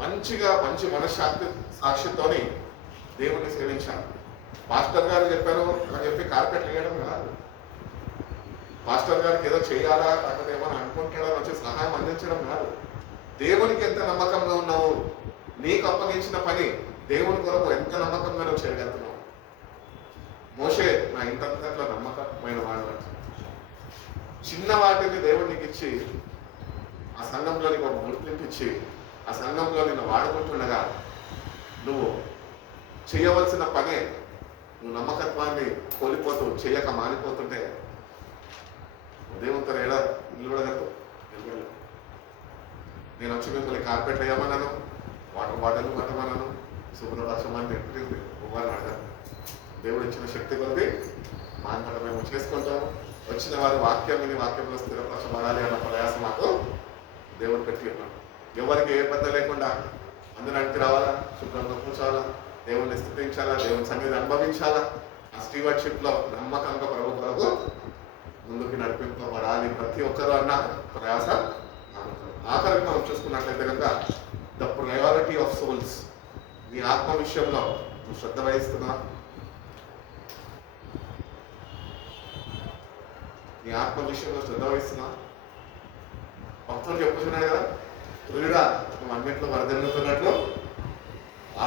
మంచి మనశ్శాంతి సాక్షితోని దేవుణ్ణి సేవించాలి. పాస్టర్ గారు చెప్పారు అని చెప్పి కార్పెట్ వేయడం కాదు. పాస్టర్ గారికి ఏదో చేయాలా, లేకపోతే ఏమైనా అనుకుంటాడో వచ్చి సహాయం అందించడం కాదు. దేవునికి ఎంత నమ్మకంగా ఉన్నావు, నీకు అప్పగించిన పని దేవుని కొరకు ఎంత నమ్మకంగా నువ్వు చేయగలుగుతున్నావు. మోషే నా ఇంతట్లో నమ్మకమైన వాడు. చిన్న వాటిని దేవుడికి ఇచ్చి ఆ సంఘంలో నీకు ఒక గుర్తింపిచ్చి ఆ సంఘంలో నిన్ను వాడుకుంటుండగా నువ్వు చేయవలసిన పనే నువ్వు నమ్మకత్వాన్ని కోల్పోతూ చేయక మానిపోతుంటే దేవునితో ఏడా నిలబడగలవు. నేను వచ్చి మిమ్మల్ని కార్పెట్ వేయమన్నాను, వాటర్ బాటిల్ కట్టమన్నాను, శుభ్రపరచమని పెట్టింది ఒకవారు అడగాలి. దేవుడు ఇచ్చిన శక్తి కొద్ది మానట మేము చేసుకుంటాము. వచ్చిన వారు వాక్యంలో స్థిరపరచబడాలి అన్న ప్రయాసం మాకు దేవుడు పెట్టి ఉన్నాడు. ఎవరికి ఏ పెద్ద లేకుండా అందరికి రావాలా, శుభ్రంగా కూర్చోవాలా, దేవుణ్ణి స్థుతించాలా, దేవుని సన్నిధిని అనుభవించాలా. ఆ స్టీవర్డ్షిప్ లో నమ్మకంగా ప్రభు కొరకు ముందుకు నడిపింపబడాలి ప్రతి ఒక్కరు అన్న ప్రయాస. ఆఖరికి మనం చూసుకున్నట్లయితే కనుక ద ప్రయారిటీ ఆఫ్ సోల్స్. నీ ఆత్మ విషయంలో నువ్వు శ్రద్ధ వహిస్తున్నా? నీ ఆత్మ విషయంలో శ్రద్ధ వహిస్తున్నా? భక్తులు చెప్పుతున్నాడు కదా, తులిడా నువ్వు అన్నింటిలో వరదెల్లుతున్నట్లు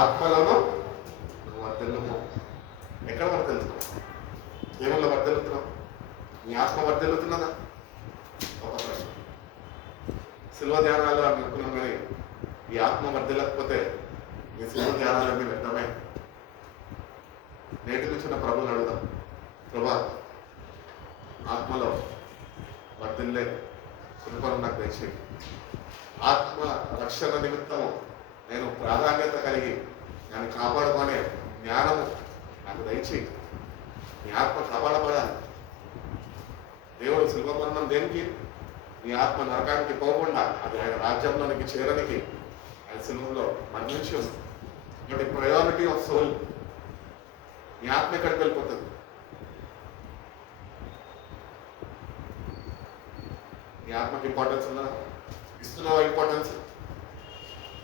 ఆత్మలను నువ్వు వర్దెల్లుము. ఎక్కడ వర్దెల్లుతున్నావు? దేవుల్లో వర్దెల్లుతున్నావు? నీ ఆత్మ వర్దెల్లుతున్నదా? ఒక ప్రశ్న. శిల్వ ధ్యానాలు అని అనుకున్నాం, కానీ ఈ ఆత్మ వర్దెల్లకపోతే నీ శిల్వ ధ్యానాలన్నీ వ్యర్థమే. నేటి నుంచి ప్రభుని అడుగుదాం, ప్రభా ఆత్మలో వర్ధిల్లే కృపను నాకు దయచేయి. ఆత్మ రక్షణ నిమిత్తము నేను ప్రాధాన్యత కలిగి నన్ను కాపాడుకునే జ్ఞానము నాకు దయచేయి. నీ ఆత్మ కాపాడబడాలి. దేవుడు శిల్వబంధం దేనికి? నీ ఆత్మ నరకానికి పోకుండా అది ఆయన రాజ్యంలోనికి చేరనికి ఆయన శిల్వలో మరణించి ఉంది. కాబట్టి ప్రయారిటీ ఆఫ్ సోల్. నీ ఆత్మ ఎక్కడికి వెళ్ళిపోతుంది? నీ ఆత్మకి ఇంపార్టెన్స్ ఉందా? ఇస్తున్నావా ఇంపార్టెన్స్?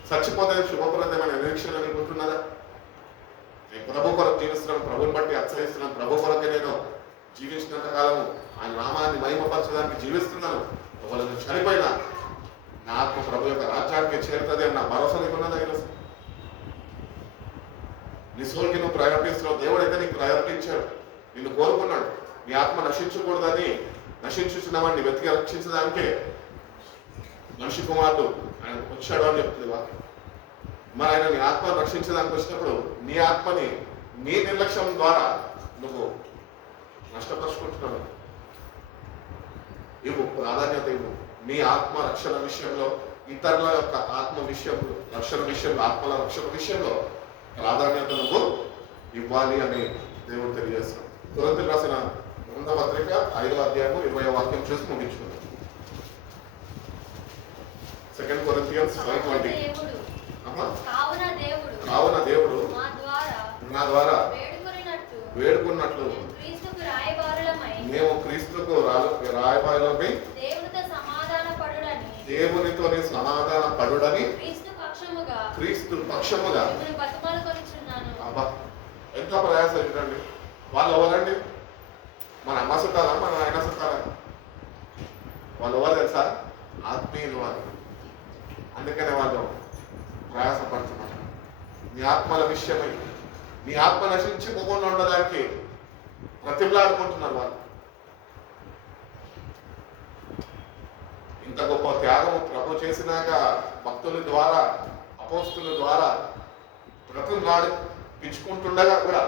చచ్చిపోతే శుభప్రదమైన నిరీక్షణ అనుకుంటున్నదా? నేను ప్రభు కొరకు జీవిస్తున్నాను, ప్రభుని బట్టి అచ్చయిస్తున్నాను, ప్రభు కొరకే నేను జీవించినంత కాలము ఆయన నామాన్ని మహిమపరచడానికి జీవిస్తున్నాను. ఒకవేళ నేను చనిపోయినా నా ఆత్మ ప్రభు యొక్క రాజ్యానికి చేరుతుంది అన్న భరోసా నీకున్నదా? ఈరోజు నీ సోల్కి నువ్వు ప్రయారిటీ ఇస్తున్నావు. దేవుడు అయితే నీకు ప్రయారిటీ ఇచ్చాడు, నిన్ను కోరుకున్నాడు. నీ ఆత్మ నశించకూడదని, నశించుతున్న వాడిని వెతికి రక్షించడానికే మనిషి కుమారుడు ఆయన వచ్చాడు అని చెప్తుంది వాక్యం. మరి ఆయన నీ ఆత్మను రక్షించడానికి వచ్చినప్పుడు నీ ఆత్మని నీ నిర్లక్ష్యం ద్వారా నువ్వు నష్టపరుచుకుంటున్నావు. ఇవ్వు, ప్రాధాన్యత ఇవ్వు. నీ ఆత్మ రక్షణ విషయంలో, ఇతరుల యొక్క ఆత్మ విషయంలో, రక్షణ విషయంలో, ఆత్మల రక్షణ విషయంలో ప్రాధాన్యత నువ్వు ఇవ్వాలి అని దేవుడు తెలియజేస్తాం. కొరింథీయులకు రాసిన రెండవ పత్రిక 5వ అధ్యాయము 20వ వాక్యం చూసి ముగించుకుందాం. 2 Corinthians 5:20. కావున దేవుడు నా ద్వారా వేడుకున్నట్లు మేము క్రీస్తుకు రాయబారులమై దేవునితోనే సమాధాన పడుడని క్రీస్తు పక్షముగా. అబ్బా, ఎంత ప్రయాసం చూడండి. వాళ్ళు ఎవరండి? మన అమ్మ చుట్టాలా, మన ఆయన చుట్టాలా? వాళ్ళు ఎవరు తెలుసా? ఆత్మీయులు వాళ్ళు. అందుకనే వాళ్ళు ప్రయాసపడుతున్నారు. నీ ఆత్మల విషయమై, నీ ఆత్మ నశించిపోకుండా ఉండడానికి ప్రతిమలాడుకుంటున్నారు వాళ్ళు. ఇంత గొప్ప త్యాగం ప్రభు చేసినాక భక్తుల ద్వారా, అపోస్తుల ద్వారా ప్రతిమలాడిపించుకుంటుండగా కూడా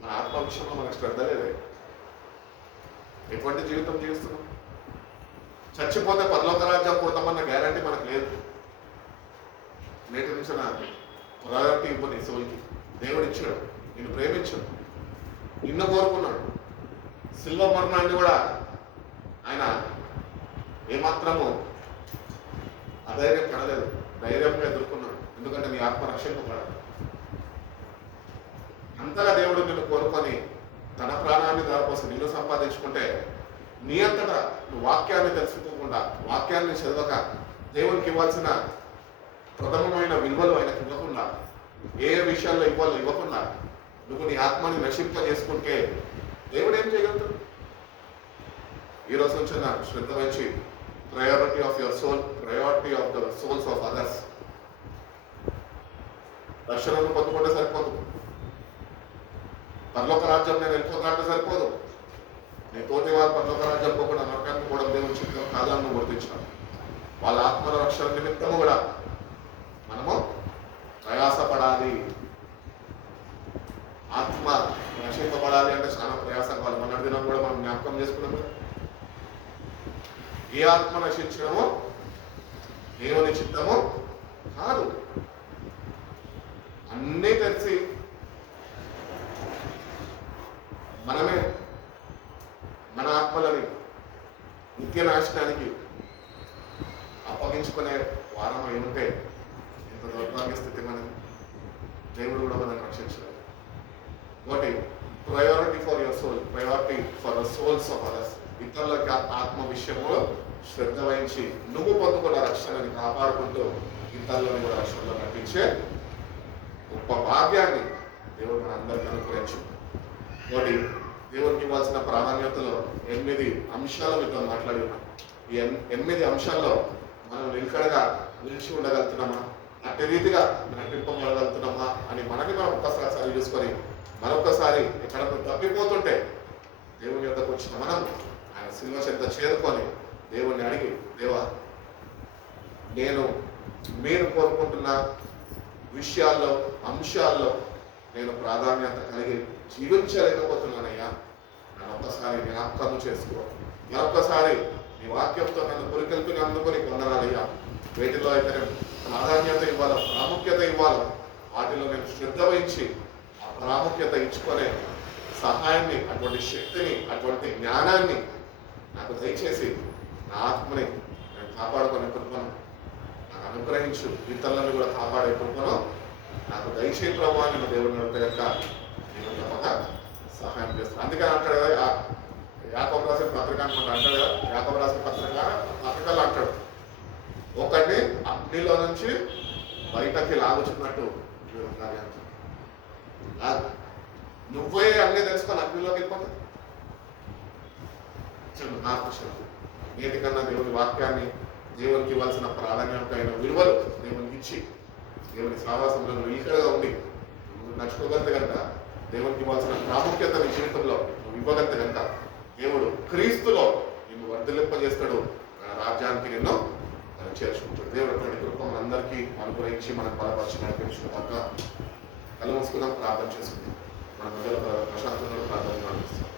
మన ఆత్మ విషయంలో మనకు శ్రద్ధ లేదే. ఎటువంటి జీవితం జీవిస్తున్నాం? చచ్చిపోతే పరలోక రాజ్యం పోతామన్న గ్యారంటీ మనకు లేదు. నేటి నుంచి నా ప్రయారిటీ ఇవ్వని సోల్కి దేవుడు ఇచ్చాడు, నిన్ను ప్రేమించాడు, నిన్ను కోరుకున్నాడు. శిల్వ మరణాన్ని కూడా ఆయన ఏమాత్రము అధైర్యం పడలేదు, ధైర్యంగా ఎదుర్కొన్నాడు. ఎందుకంటే నీ ఆత్మ రక్షింపబడాలి. అంతగా దేవుడు నిన్ను కోరుకొని తన ప్రాణాన్ని దారిపోసి నిన్ను సంపాదించుకుంటే, నీ అంతటా నువ్వు వాక్యాన్ని తెలుసుకోకుండా, వాక్యాన్ని చదవక, దేవునికి ఇవ్వాల్సిన ప్రథమమైన విలువలు ఆయనకు ఇవ్వకుండా, ఏ విషయాల్లో ఇవ్వకుండా నువ్వు నీ ఆత్మని నశింపజేసుకుంటే దేవుడు ఏం చేయగలుగుతాడు? ఈరోజు నుంచి నా శ్రద్ధ వహించి priority of your soul, priority of the souls of others. రక్షణను పొందుకుంటే సరిపోదు, పరలోక రాజ్యం నేను వెళ్ళిపోతానంటే సరిపోదు. నీ తోటి వారు పరలోక రాజ్యం పోకుండా నరకానికి కూడా దేవుని చెప్పిన కాలాన్ని గుర్తించాలి. వాళ్ళ ఆత్మల రక్షణ నిమిత్తము కూడా మనము ప్రయాసపడాలి. ఆత్మ రక్షింపబడాలి అంటే చాలా ప్రయాసం కావాలి. మొన్నటి దినం కూడా మనం జ్ఞాపకం చేసుకున్నాం. ఏ ఆత్మ నశించడమో దేవుని చిత్తమో కాదు. అన్నీ తెలిసి మనమే మన ఆత్మలని నిత్య నాశనానికి అప్పగించుకునే వారం అయి ఉంటే ఎంత దౌర్భాగ్య స్థితి మనది. దేవుడు కూడా మనం రక్షించలేదు. ఒకటి, priority for your soul, priority for the souls of others. ఇతరులకి ఆత్మ విషయంలో శ్రద్ధ వహించి నువ్వు పొందుకున్న రక్షణని కాపాడుకుంటూ ఇతరులను కూడా రక్షణలో నడిపించే గొప్ప భాగ్యాన్ని దేవుడు మన అందరికీ అనుగ్రహించు. ఒకటి, దేవునికి ఇవ్వాల్సిన ప్రాధాన్యతలో 8 అంశాల మీద మాట్లాడి ఉన్నాం. ఈ 8 అంశాల్లో మనం నిలకడగా నిలిచి ఉండగలుగుతున్నామా, అట్టి రీతిగా నటింపగలుగుతున్నామా అని మనకి మనం ఒక్కసారి సరి చూసుకొని, మరొకసారి ఎక్కడ తప్పిపోతుంటే దేవుని యొద్దకు వచ్చిన మనం ఆయన శిలువ చెంత చేరుకొని దేవుణ్ణి అడిగి, దేవా మీరు కోరుకుంటున్న విషయాల్లో, అంశాల్లో నేను ప్రాధాన్యత కలిగి జీవించలేకపోతున్నానయ్యా, నన్ను ఒక్కసారి జ్ఞాపకం చేసుకో. మరొకసారి నీ వాక్యంతో నన్ను పురికెల్పిని అందుకొని పొందనాలయ్యా. వేటిలో అయితే నేను ప్రాధాన్యత ఇవ్వాలో, ప్రాముఖ్యత ఇవ్వాలో వాటిలో నేను శ్రద్ధ వహించి ఆ ప్రాముఖ్యత ఇచ్చుకునే సహాయాన్ని, అటువంటి శక్తిని, అటువంటి జ్ఞానాన్ని నాకు దయచేసి నా ఆత్మని నేను కాపాడుకునే కృపను నాకు అనుగ్రహించు. ఇతరులను కూడా కాపాడే కృపను నాకు దయచేసి ప్రభావ నేను దేవుని యొక్క నేను తప్పక సహాయం చేస్తాను. అందుకని అంటాడు కదా, యాకోబు రాసిన పత్రిక అనుకుంటా అంటాడు కదా, యాకోబు రాసిన పత్రికలు అంటాడు, ఒకటి అగ్నిలో నుంచి బయటకి లాగుచున్నట్టు నువ్వే అన్నీ తెలుసుకొని అగ్నిలోకి వెళ్ళిపోతా. నాకు నేటి కన్నా దేవుని వాక్యాన్ని, దేవునికి ఇవ్వాల్సిన ప్రాధాన్యమైన విలువలు దేవునికి ఇచ్చి, దేవుని సావాసంలో నువ్వు ఈకగా ఉండి నువ్వు నడుచుకోగలితే కనుక, దేవునికి ఇవ్వాల్సిన ప్రాముఖ్యత నీ జీవితంలో నువ్వు ఇవ్వగలితే కనుక దేవుడు క్రీస్తులో నిన్ను వర్ధిల్లింపజేస్తాడు, రాజ్యానికి నిన్ను చేర్చుకుంటాడు. దేవుడు అటువంటి కృప మనందరికీ అనుగ్రహించి మనకు బలపరిచి నడిపించిన పక్క కళ్ళు మూసుకుందాం, ప్రార్థన చేసుకుందాం. మన ప్రజల ప్రశాంతంగా ప్రార్థన నడిపిస్తాం.